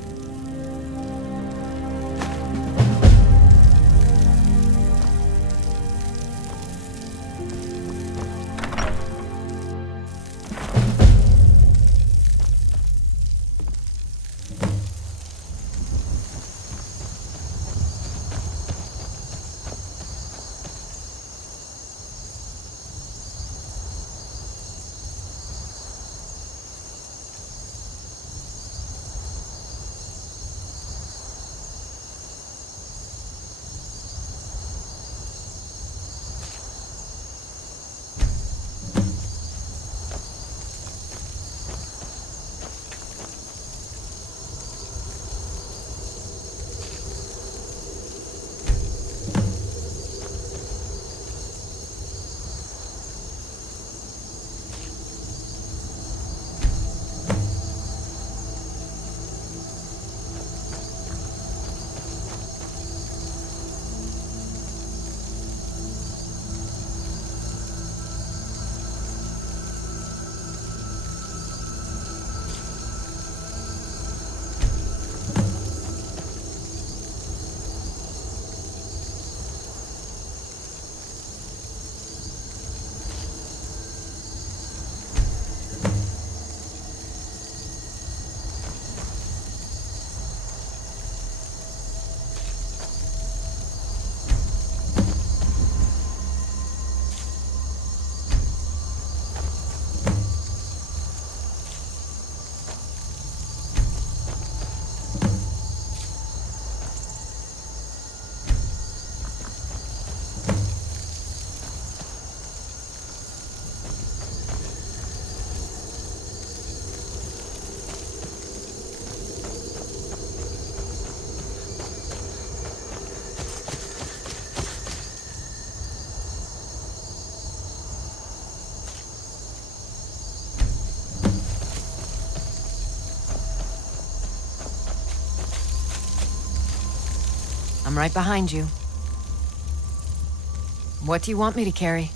I'm right behind you. What do you want me to carry?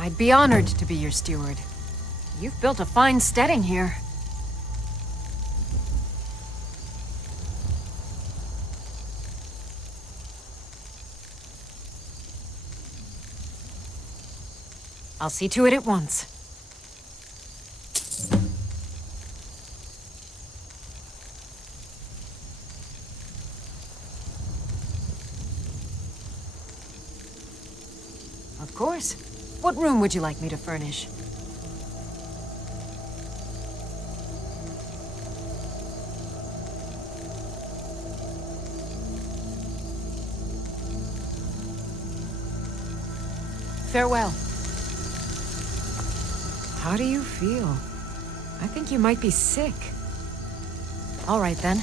I'd be honored to be your steward. You've built a fine steading here. I'll see to it at once. Of course. What room would you like me to furnish? Farewell. How do you feel? I think you might be sick. All right, then.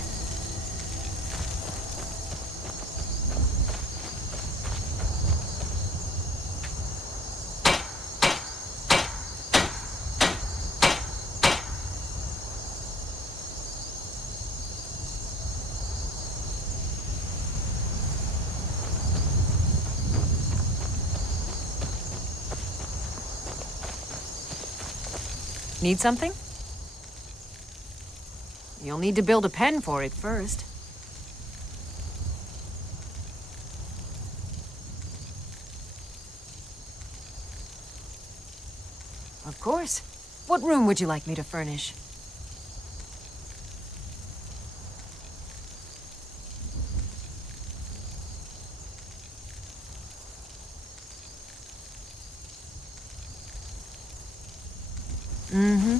Need something? You'll need to build a pen for it first. Of course. What room would you like me to furnish? Mm-hmm.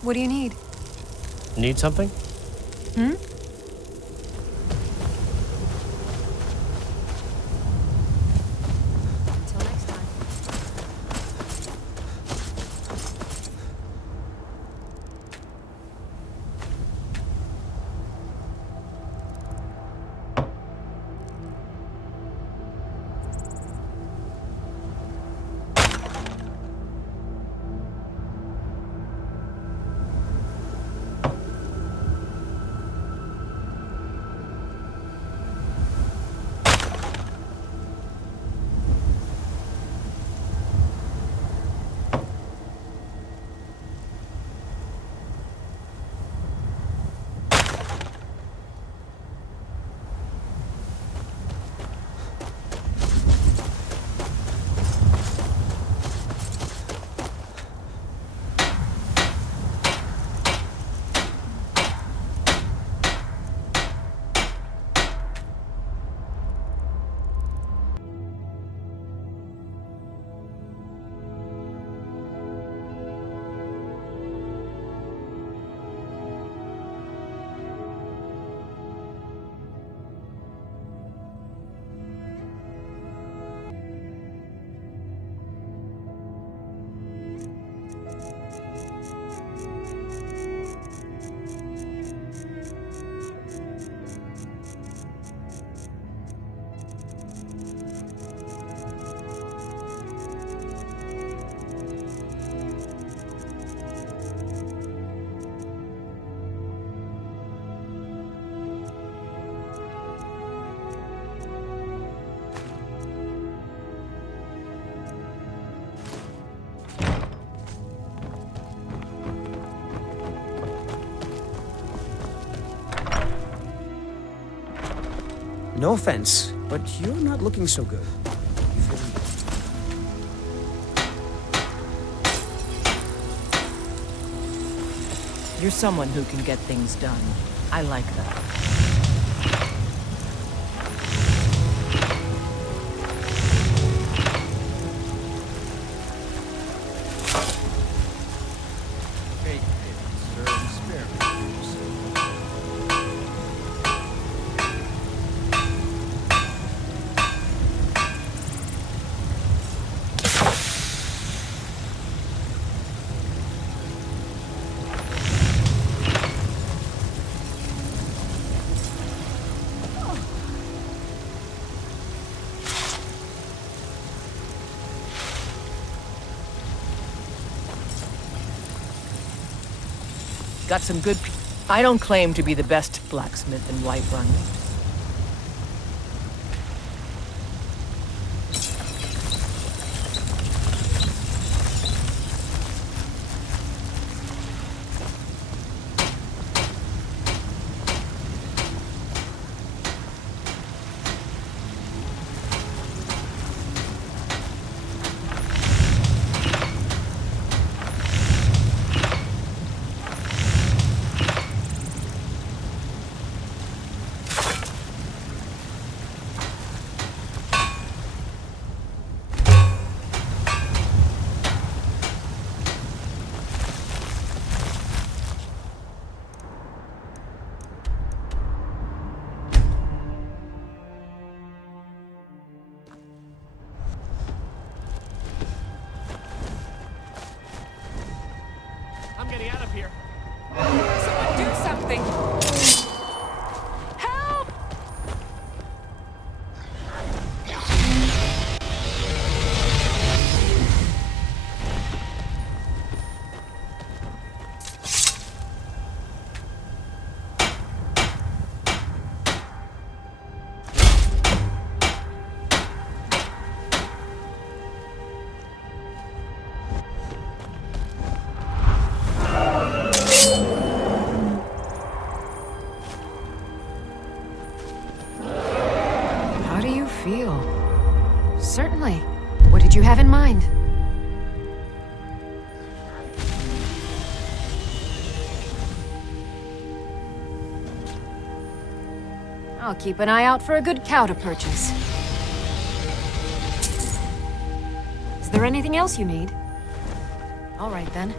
What do you need? Need something? Hmm? Until next time. No offense, but you're not looking so good. You feeling good? You're someone who can get things done. I like that. Got some good I don't claim to be the best blacksmith in Whiterun. I'm getting out of here. Someone do something! Help! How do you feel? Certainly. What did you have in mind? I'll keep an eye out for a good cow to purchase. Is there anything else you need? All right, then.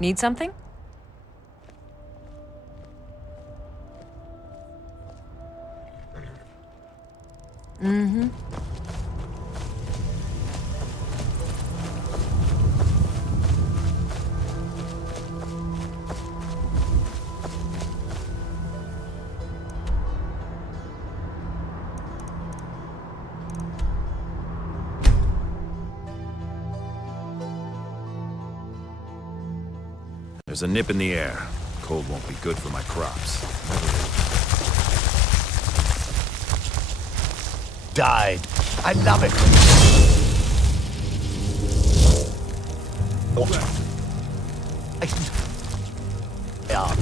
Need something? Mm-hmm. There's a nip in the air. Cold won't be good for my crops. Died. I love it. Yeah.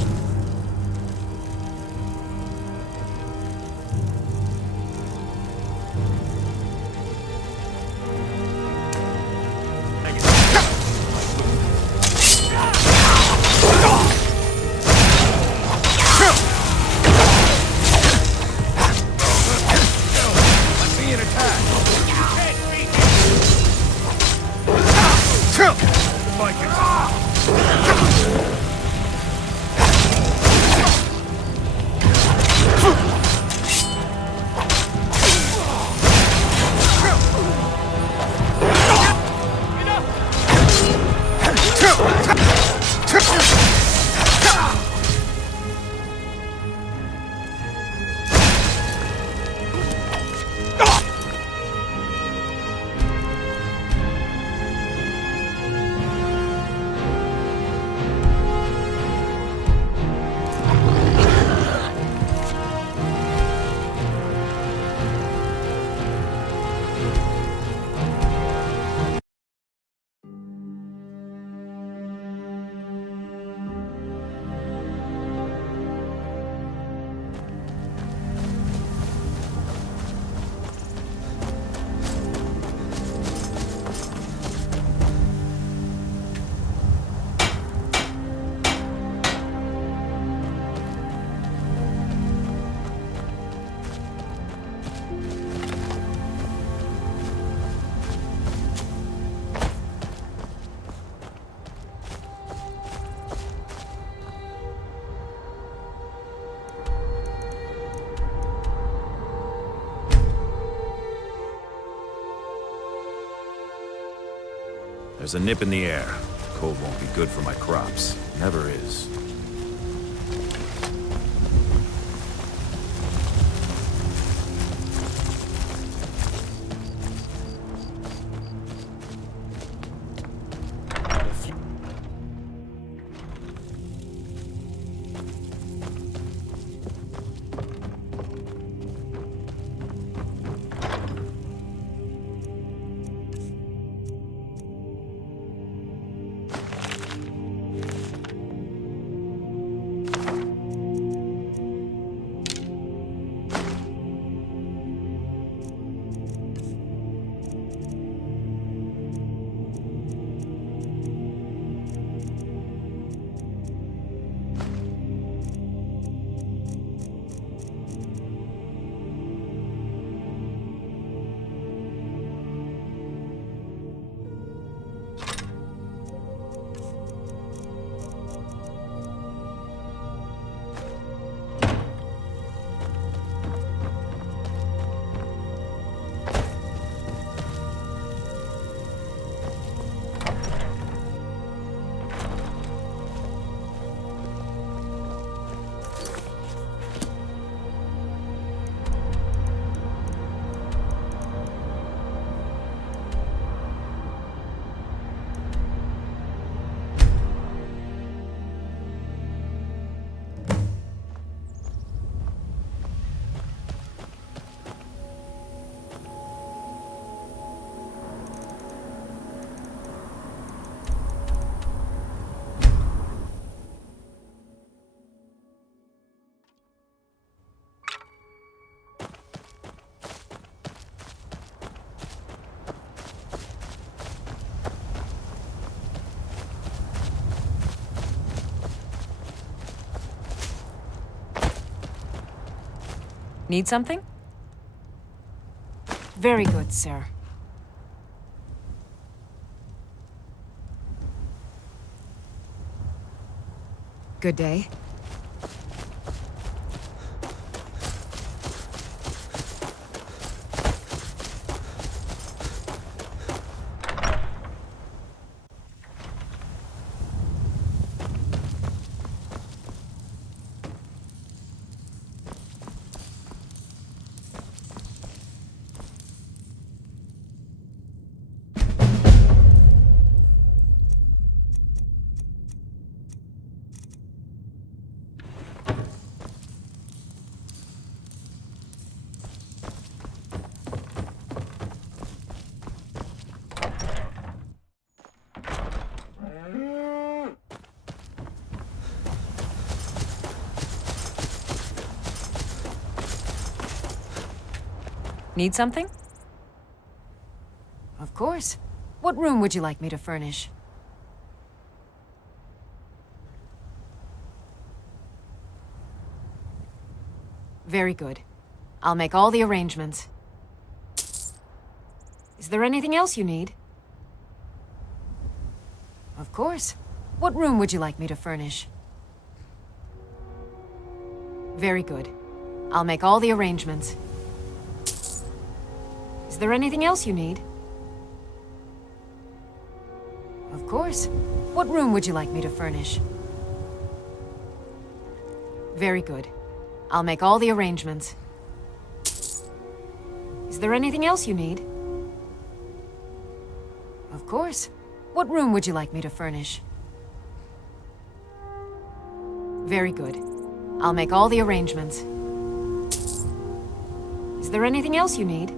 There's a nip in the air. Cold won't be good for my crops. Never is. Need something? Very good, sir. Good day. Need something? Of course. What room would you like me to furnish? Very good. I'll make all the arrangements. Is there anything else you need? Of course. What room would you like me to furnish? Very good. I'll make all the arrangements. Is there anything else you need? Of course. What room would you like me to furnish? Very good. I'll make all the arrangements. Is there anything else you need? Of course. What room would you like me to furnish? Very good. I'll make all the arrangements. Is there anything else you need?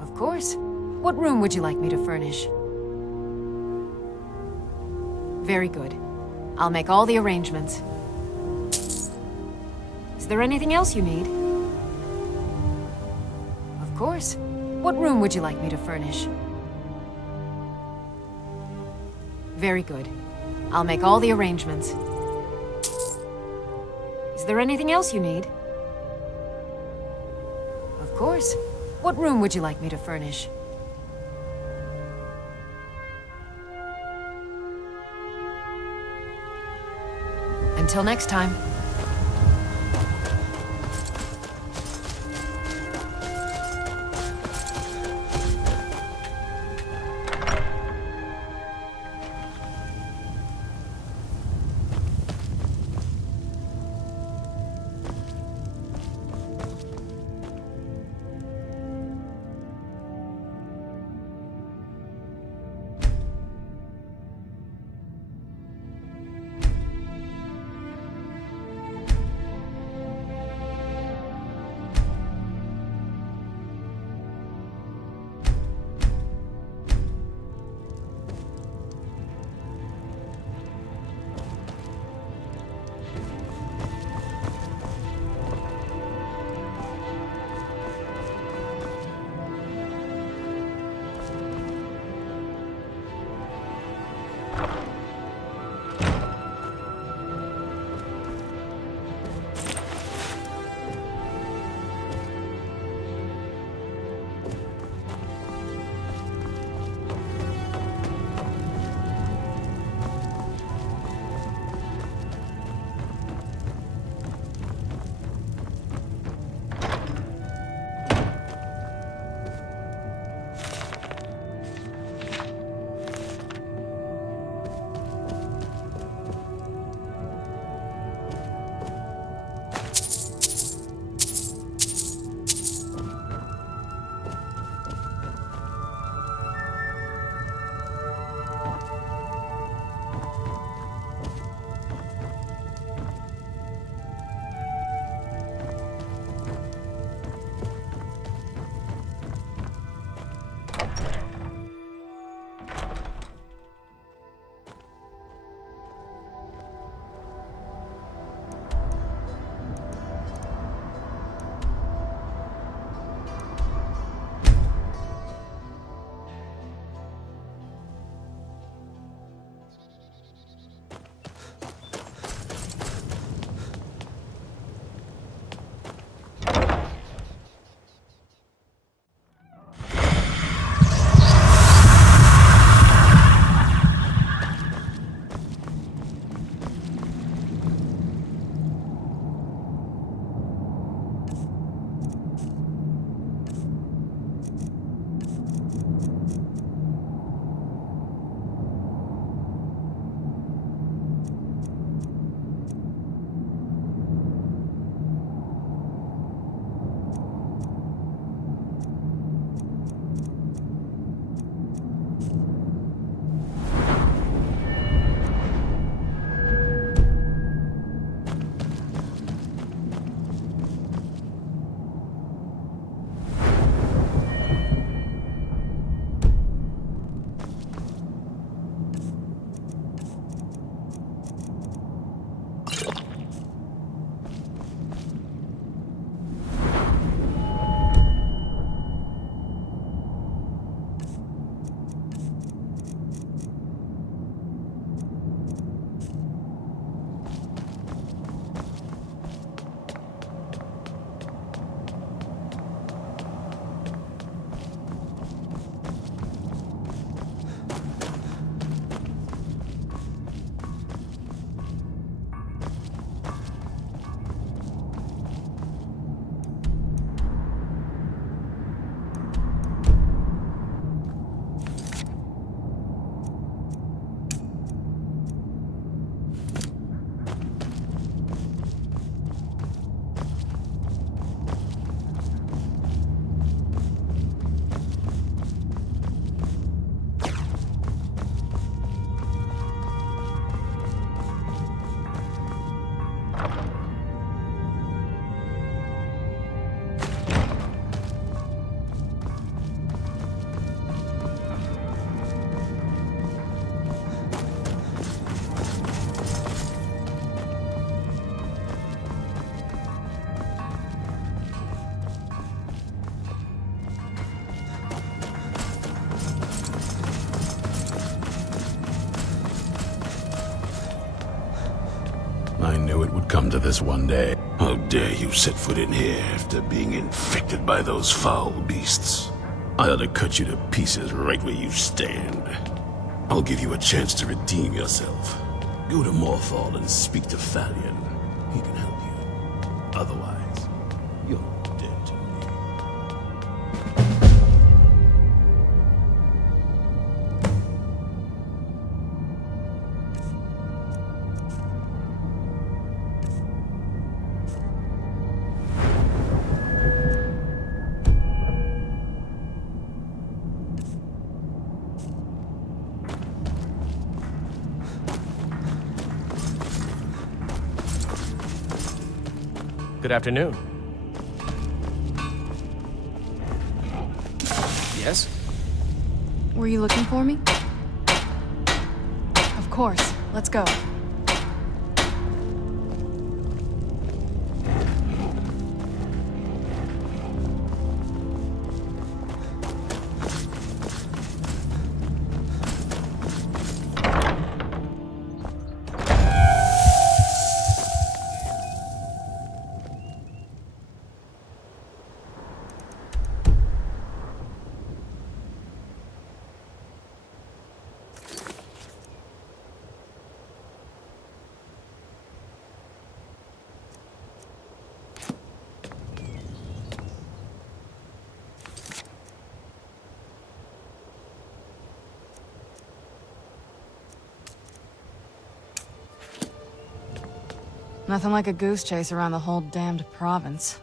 Of course. What room would you like me to furnish? Very good. I'll make all the arrangements. Is there anything else you need? Of course. What room would you like me to furnish? Very good. I'll make all the arrangements. Is there anything else you need? Of course. What room would you like me to furnish? Until next time. come to this one day. How dare you set foot in here after being infected by those foul beasts? I ought to cut you to pieces right where you stand. I'll give you a chance to redeem yourself. Go to Morthal and speak to Thalion. He can help you. Otherwise, you're dead to me. Good afternoon. Yes? Were you looking for me? Of course. Let's go. Nothing like a goose chase around the whole damned province.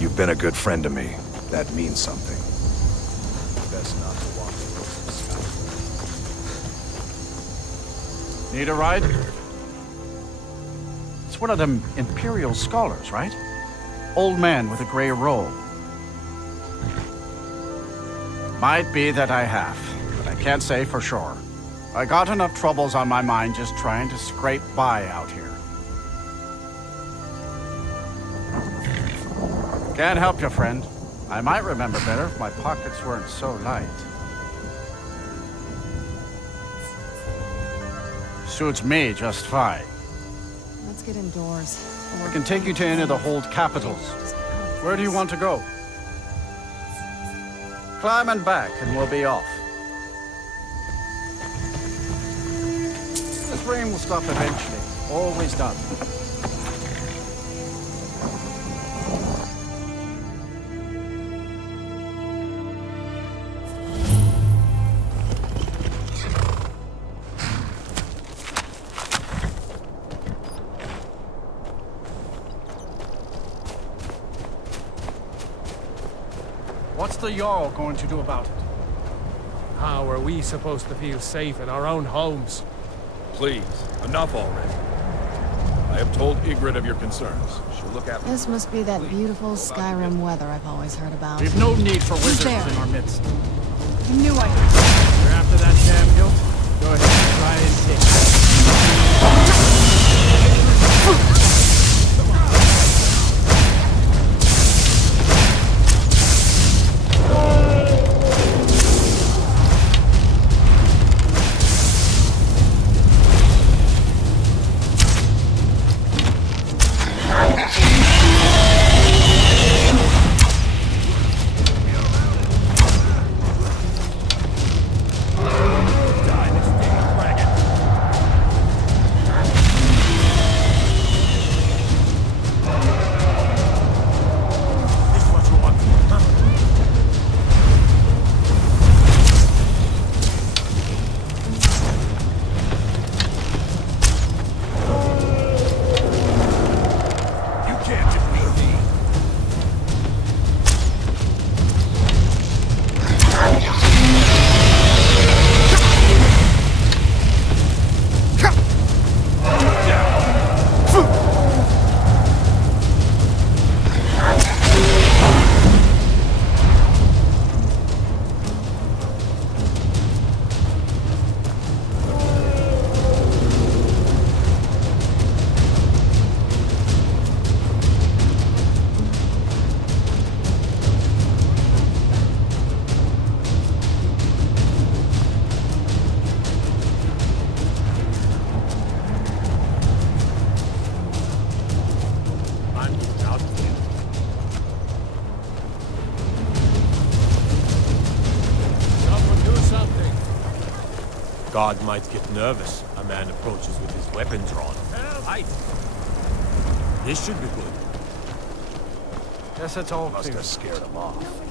You've been a good friend to me. That means something. Best not to walk the roads of Skyrim. Need a ride? It's one of them Imperial scholars, right? Old man with a gray robe. Might be that I have, but I can't say for sure. I got enough troubles on my mind just trying to scrape by out here. Can't help you, friend. I might remember better if my pockets weren't so light. Suits me just fine. Let's get indoors. I can take you to any of the hold capitals. Where do you want to go? Climb and back, and we'll be off. This rain will stop eventually. Always does. What's the Jarl going to do about it? How are we supposed to feel safe in our own homes? Please, enough already. I have told Ygritte of your concerns. She'll look after This must be that beautiful Skyrim weather I've always heard about. We've no need for wizards there? in our midst. I knew I could. You're after that damn hilt? Go ahead and try and take it. guard might get nervous. A man approaches with his weapon drawn. Hide. This should be good. Guess it's all Must clear. have scared him off.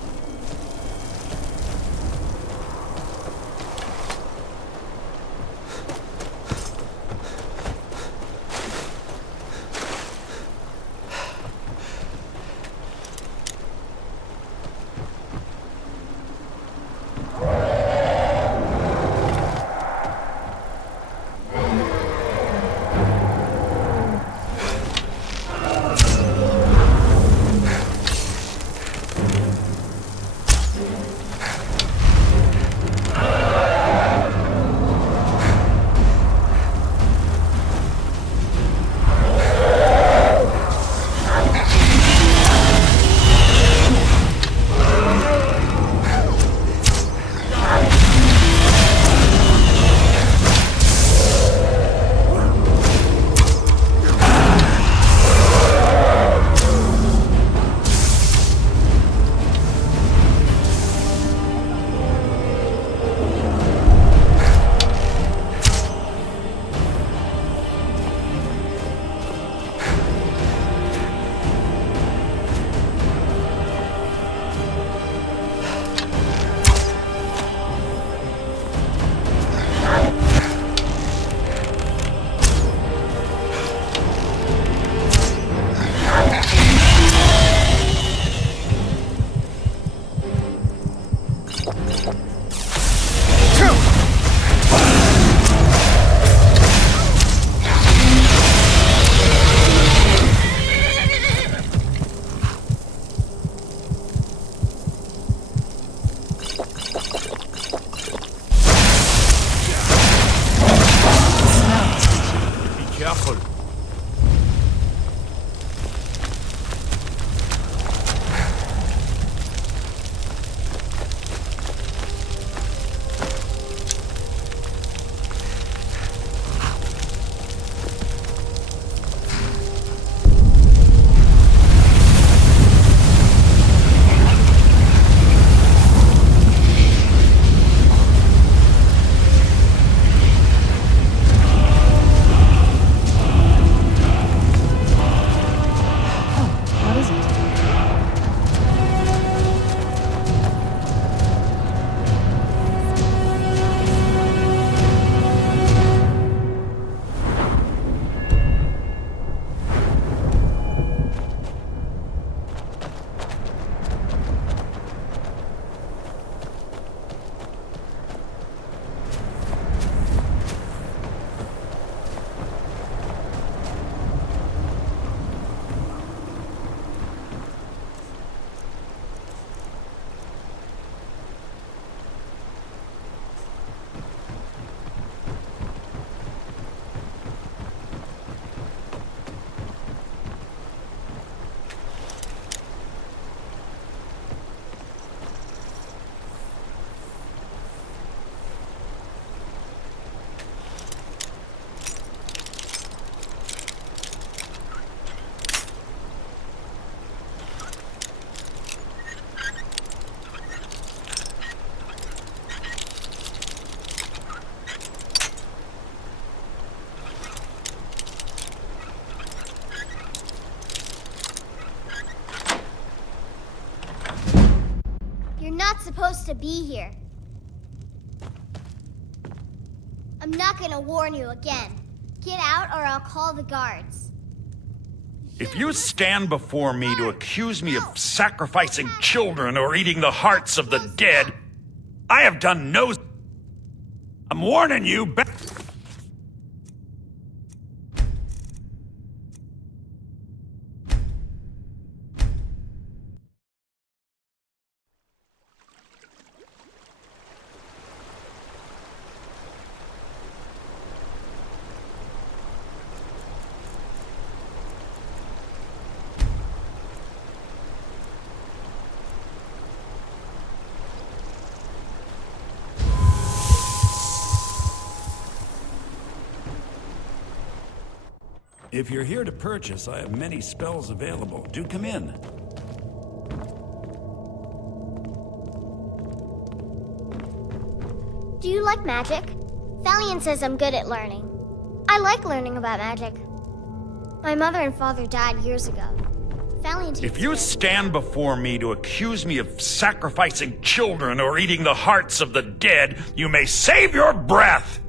Not supposed to be here. I'm not gonna warn you again. Get out or I'll call the guards. If you stand before me to accuse me of sacrificing children or eating the hearts of the dead, I have done no... I'm warning you... If you're here to purchase, I have many spells available. Do come in. Do you like magic? Valiant says I'm good at learning. I like learning about magic. My mother and father died years ago. Valiant. If you stand before me to accuse me of sacrificing children or eating the hearts of the dead, you may save your breath!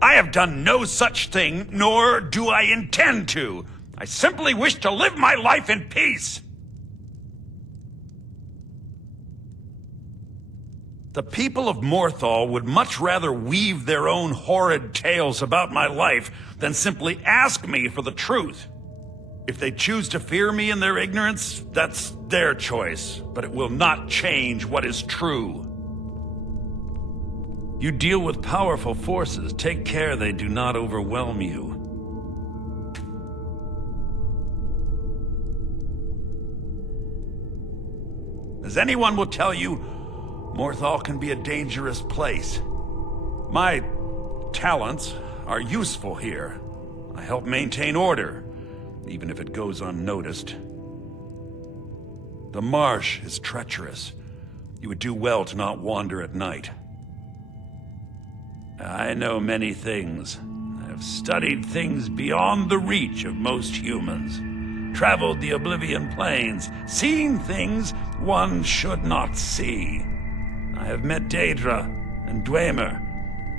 I have done no such thing, nor do I intend to. I simply wish to live my life in peace. The people of Morthal would much rather weave their own horrid tales about my life than simply ask me for the truth. If they choose to fear me in their ignorance, that's their choice, but it will not change what is true. You deal with powerful forces. Take care they do not overwhelm you. As anyone will tell you, Morthal can be a dangerous place. My talents are useful here. I help maintain order, even if it goes unnoticed. The marsh is treacherous. You would do well to not wander at night. I know many things. I have studied things beyond the reach of most humans. Traveled the Oblivion Plains, seen things one should not see. I have met Daedra and Dwemer,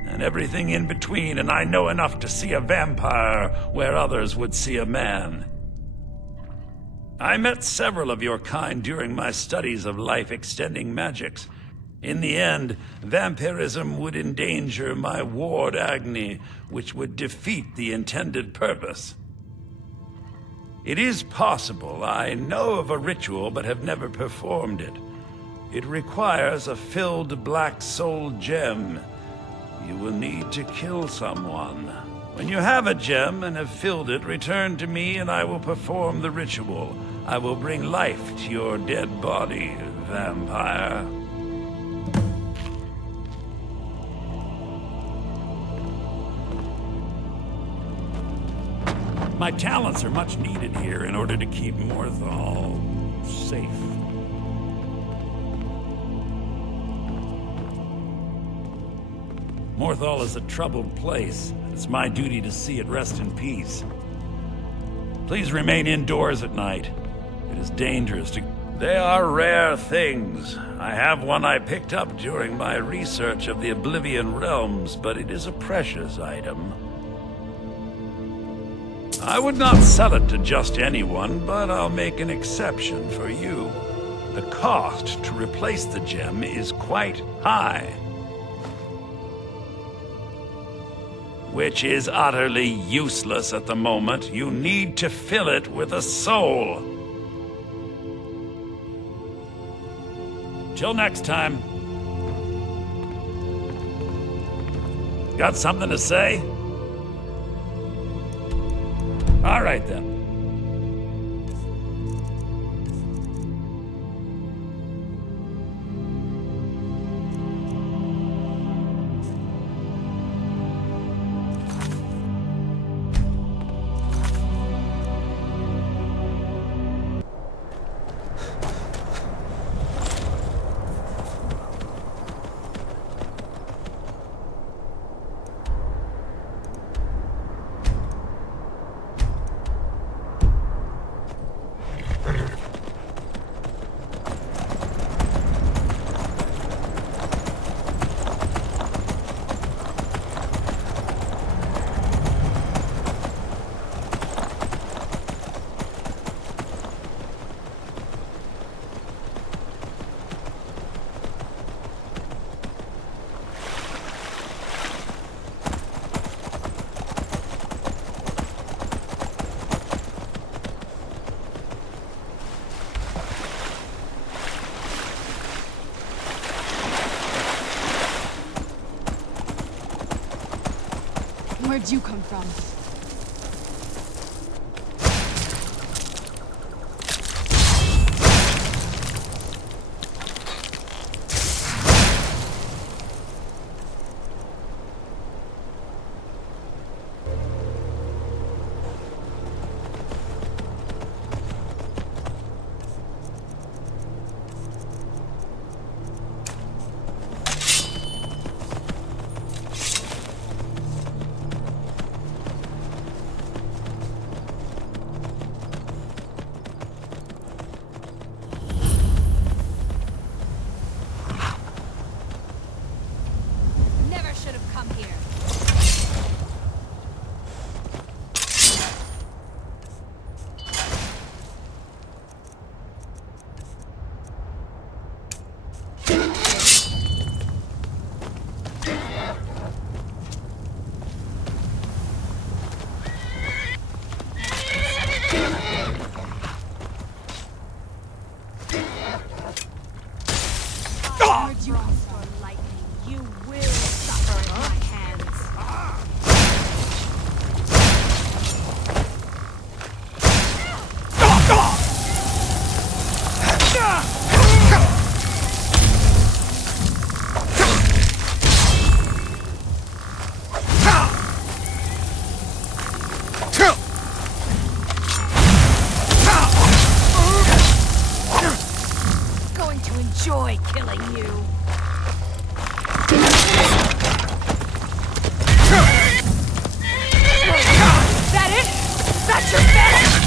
and everything in between, and I know enough to see a vampire where others would see a man. I met several of your kind during my studies of life-extending magics. In the end, vampirism would endanger my ward Agni, which would defeat the intended purpose. It is possible I know of a ritual but have never performed it. It requires a filled black soul gem. You will need to kill someone. When you have a gem and have filled it, return to me and I will perform the ritual. I will bring life to your dead body, vampire. My talents are much needed here in order to keep Morthal safe. Morthal is a troubled place. It's my duty to see it rest in peace. Please remain indoors at night. It is dangerous to... They are rare things. I have one I picked up during my research of the Oblivion Realms, but it is a precious item. I would not sell it to just anyone, but I'll make an exception for you. The cost to replace the gem is quite high. Which is utterly useless at the moment. You need to fill it with a soul. Till next time. Got something to say? All right then. Where'd you come from? enjoy killing you. That it? That's your best?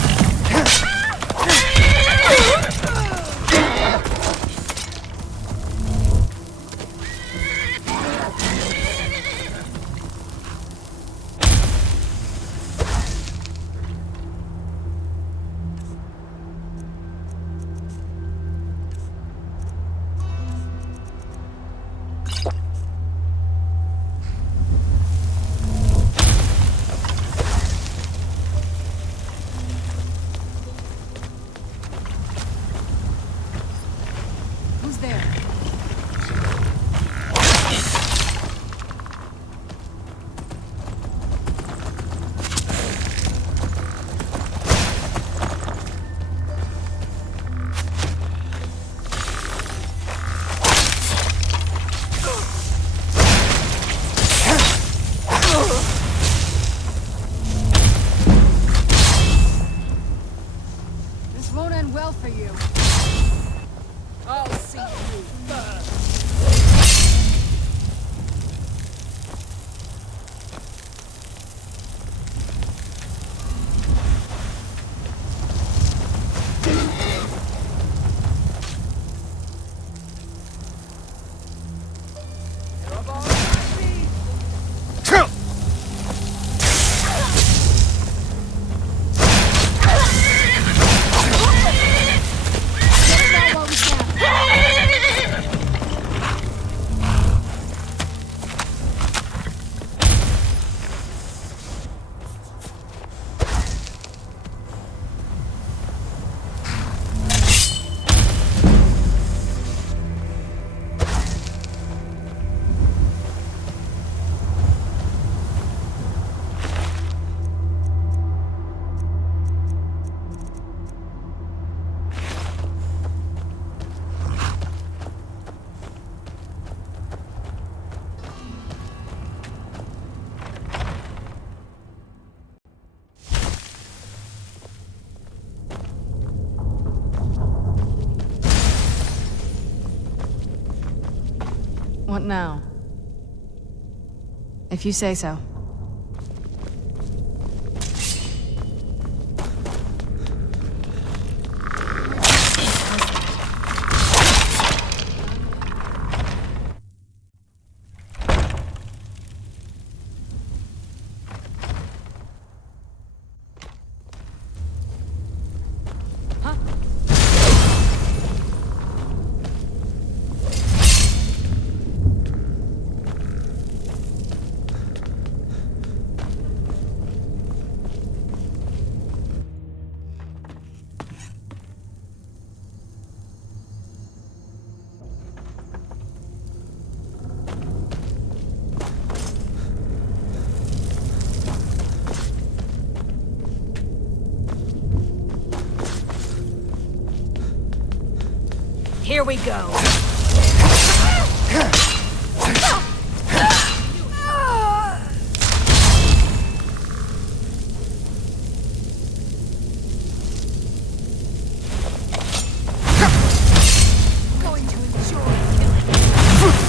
Who's there? This won't end well for you. I'll see you first. What now? If you say so. Here we go. Going to enjoy killing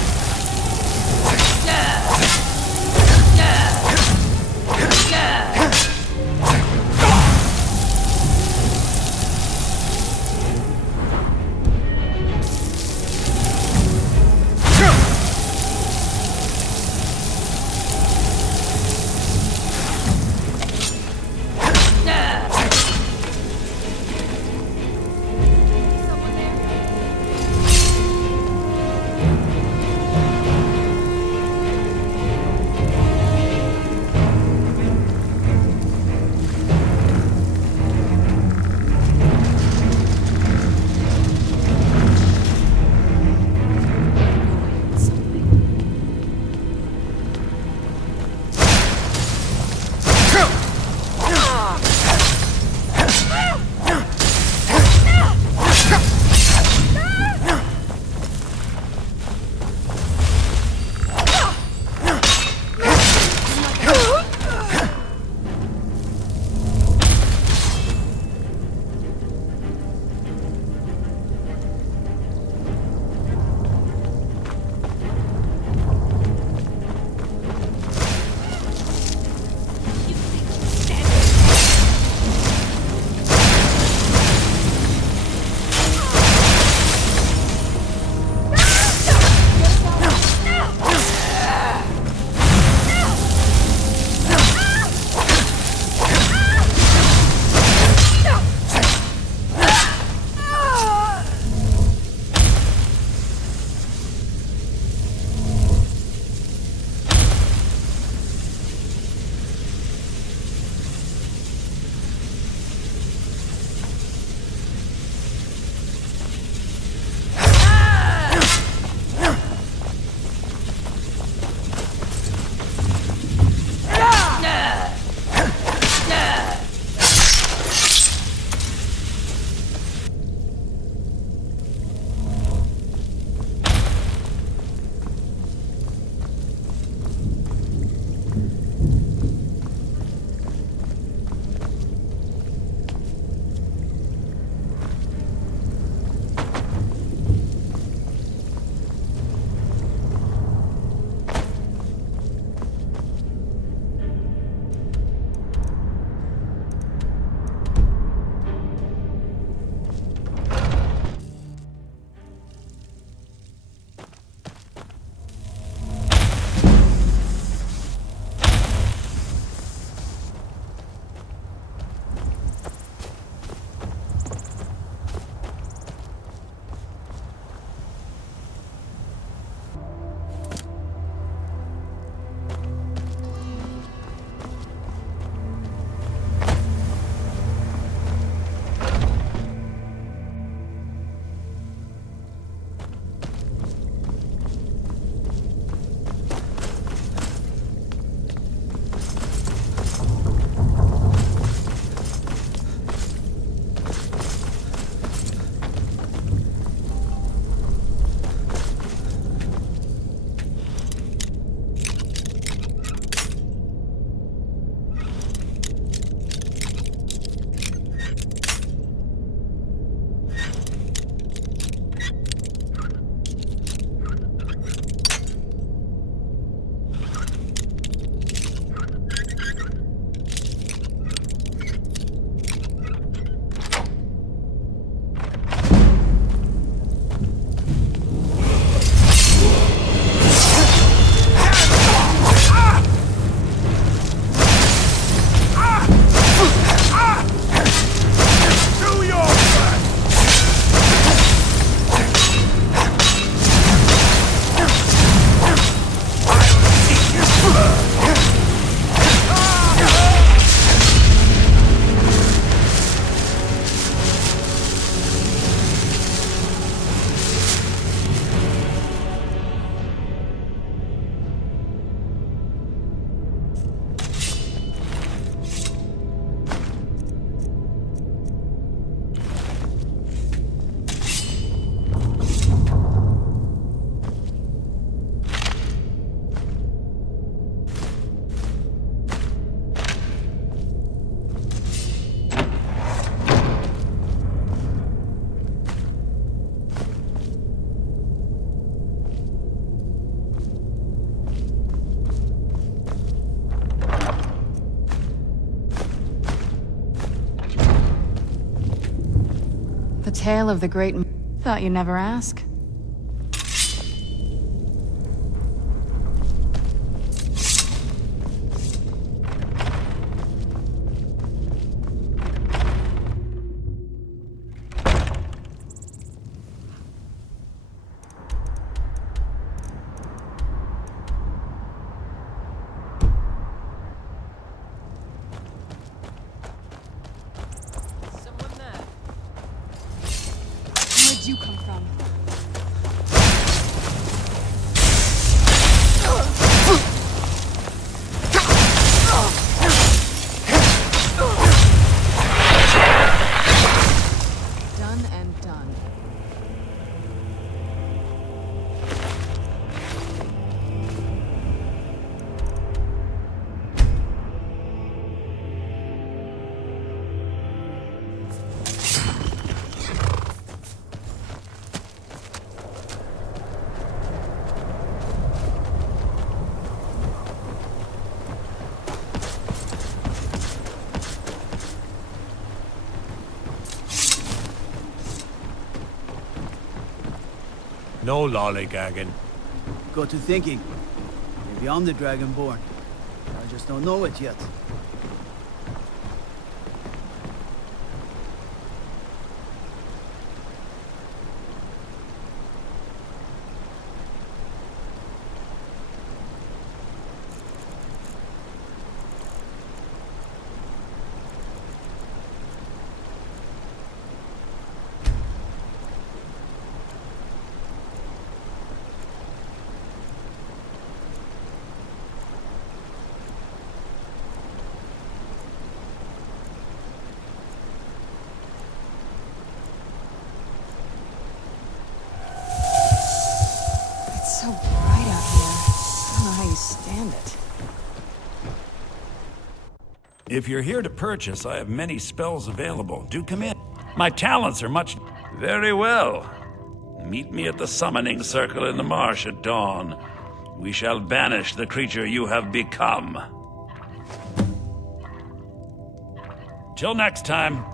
tale of the great... Thought you'd never ask. Where'd you come from? Done and done. No lollygagging. Got to thinking. Maybe I'm the Dragonborn. I just don't know it yet. It's so bright out here. I don't know how you stand it. If you're here to purchase, I have many spells available. Do come in. My talents are much... Very well. Meet me at the summoning circle in the marsh at dawn. We shall banish the creature you have become. Till next time.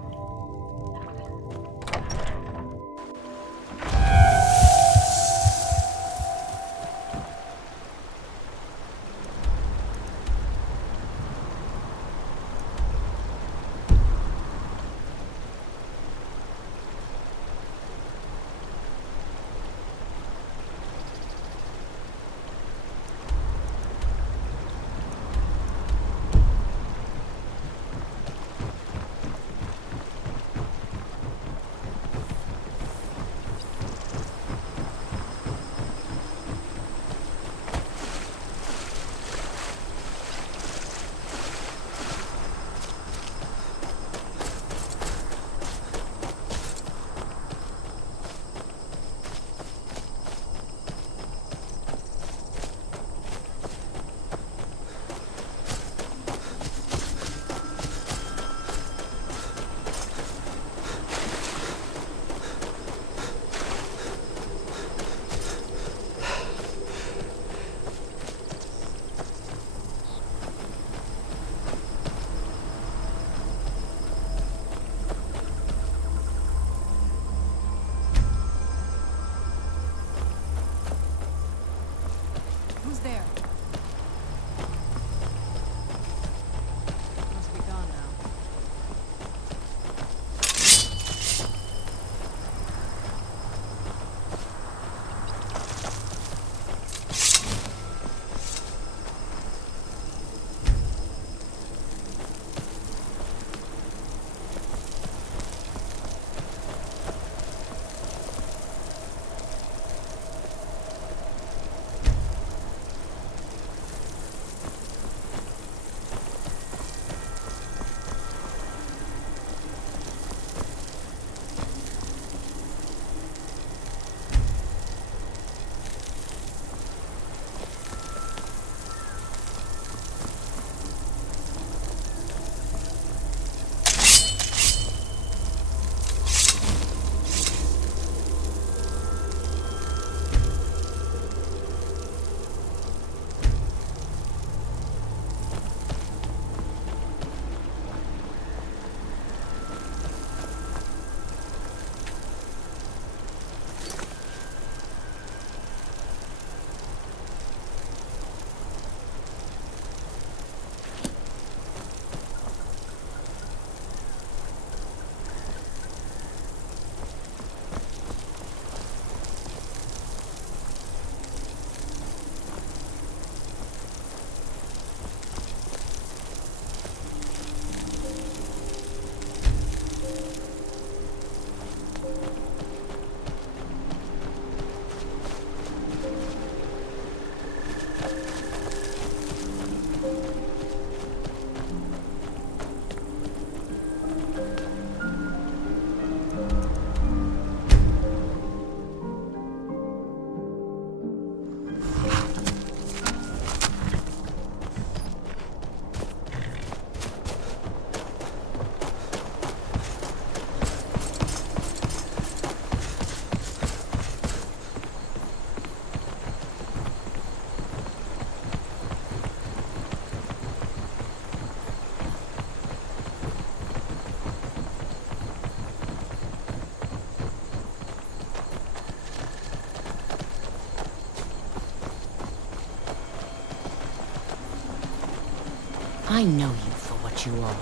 I know you for what you are.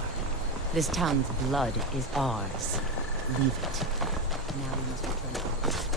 This town's blood is ours. Leave it. Now we must return to our...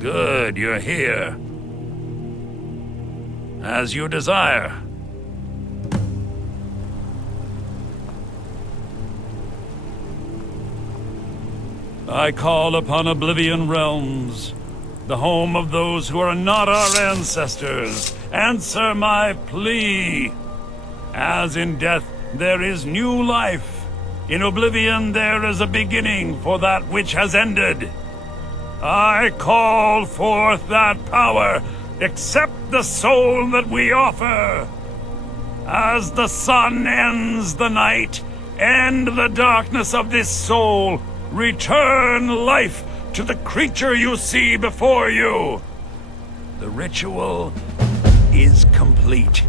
Good, you're here. As you desire. I call upon Oblivion Realms, the home of those who are not our ancestors. Answer my plea. As in death there is new life, in Oblivion there is a beginning for that which has ended. I call forth that power. Accept the soul that we offer. As the sun ends the night, end the darkness of this soul. Return life to the creature you see before you. The ritual is complete.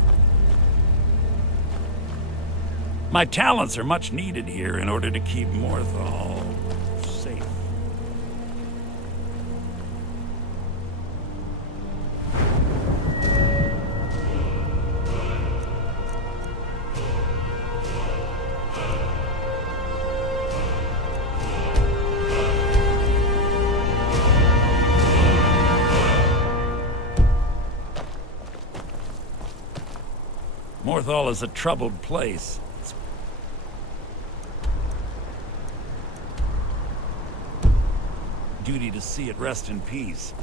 My talents are much needed here in order to keep Morthal safe. Morthal is a troubled place. Duty to see it rest in peace.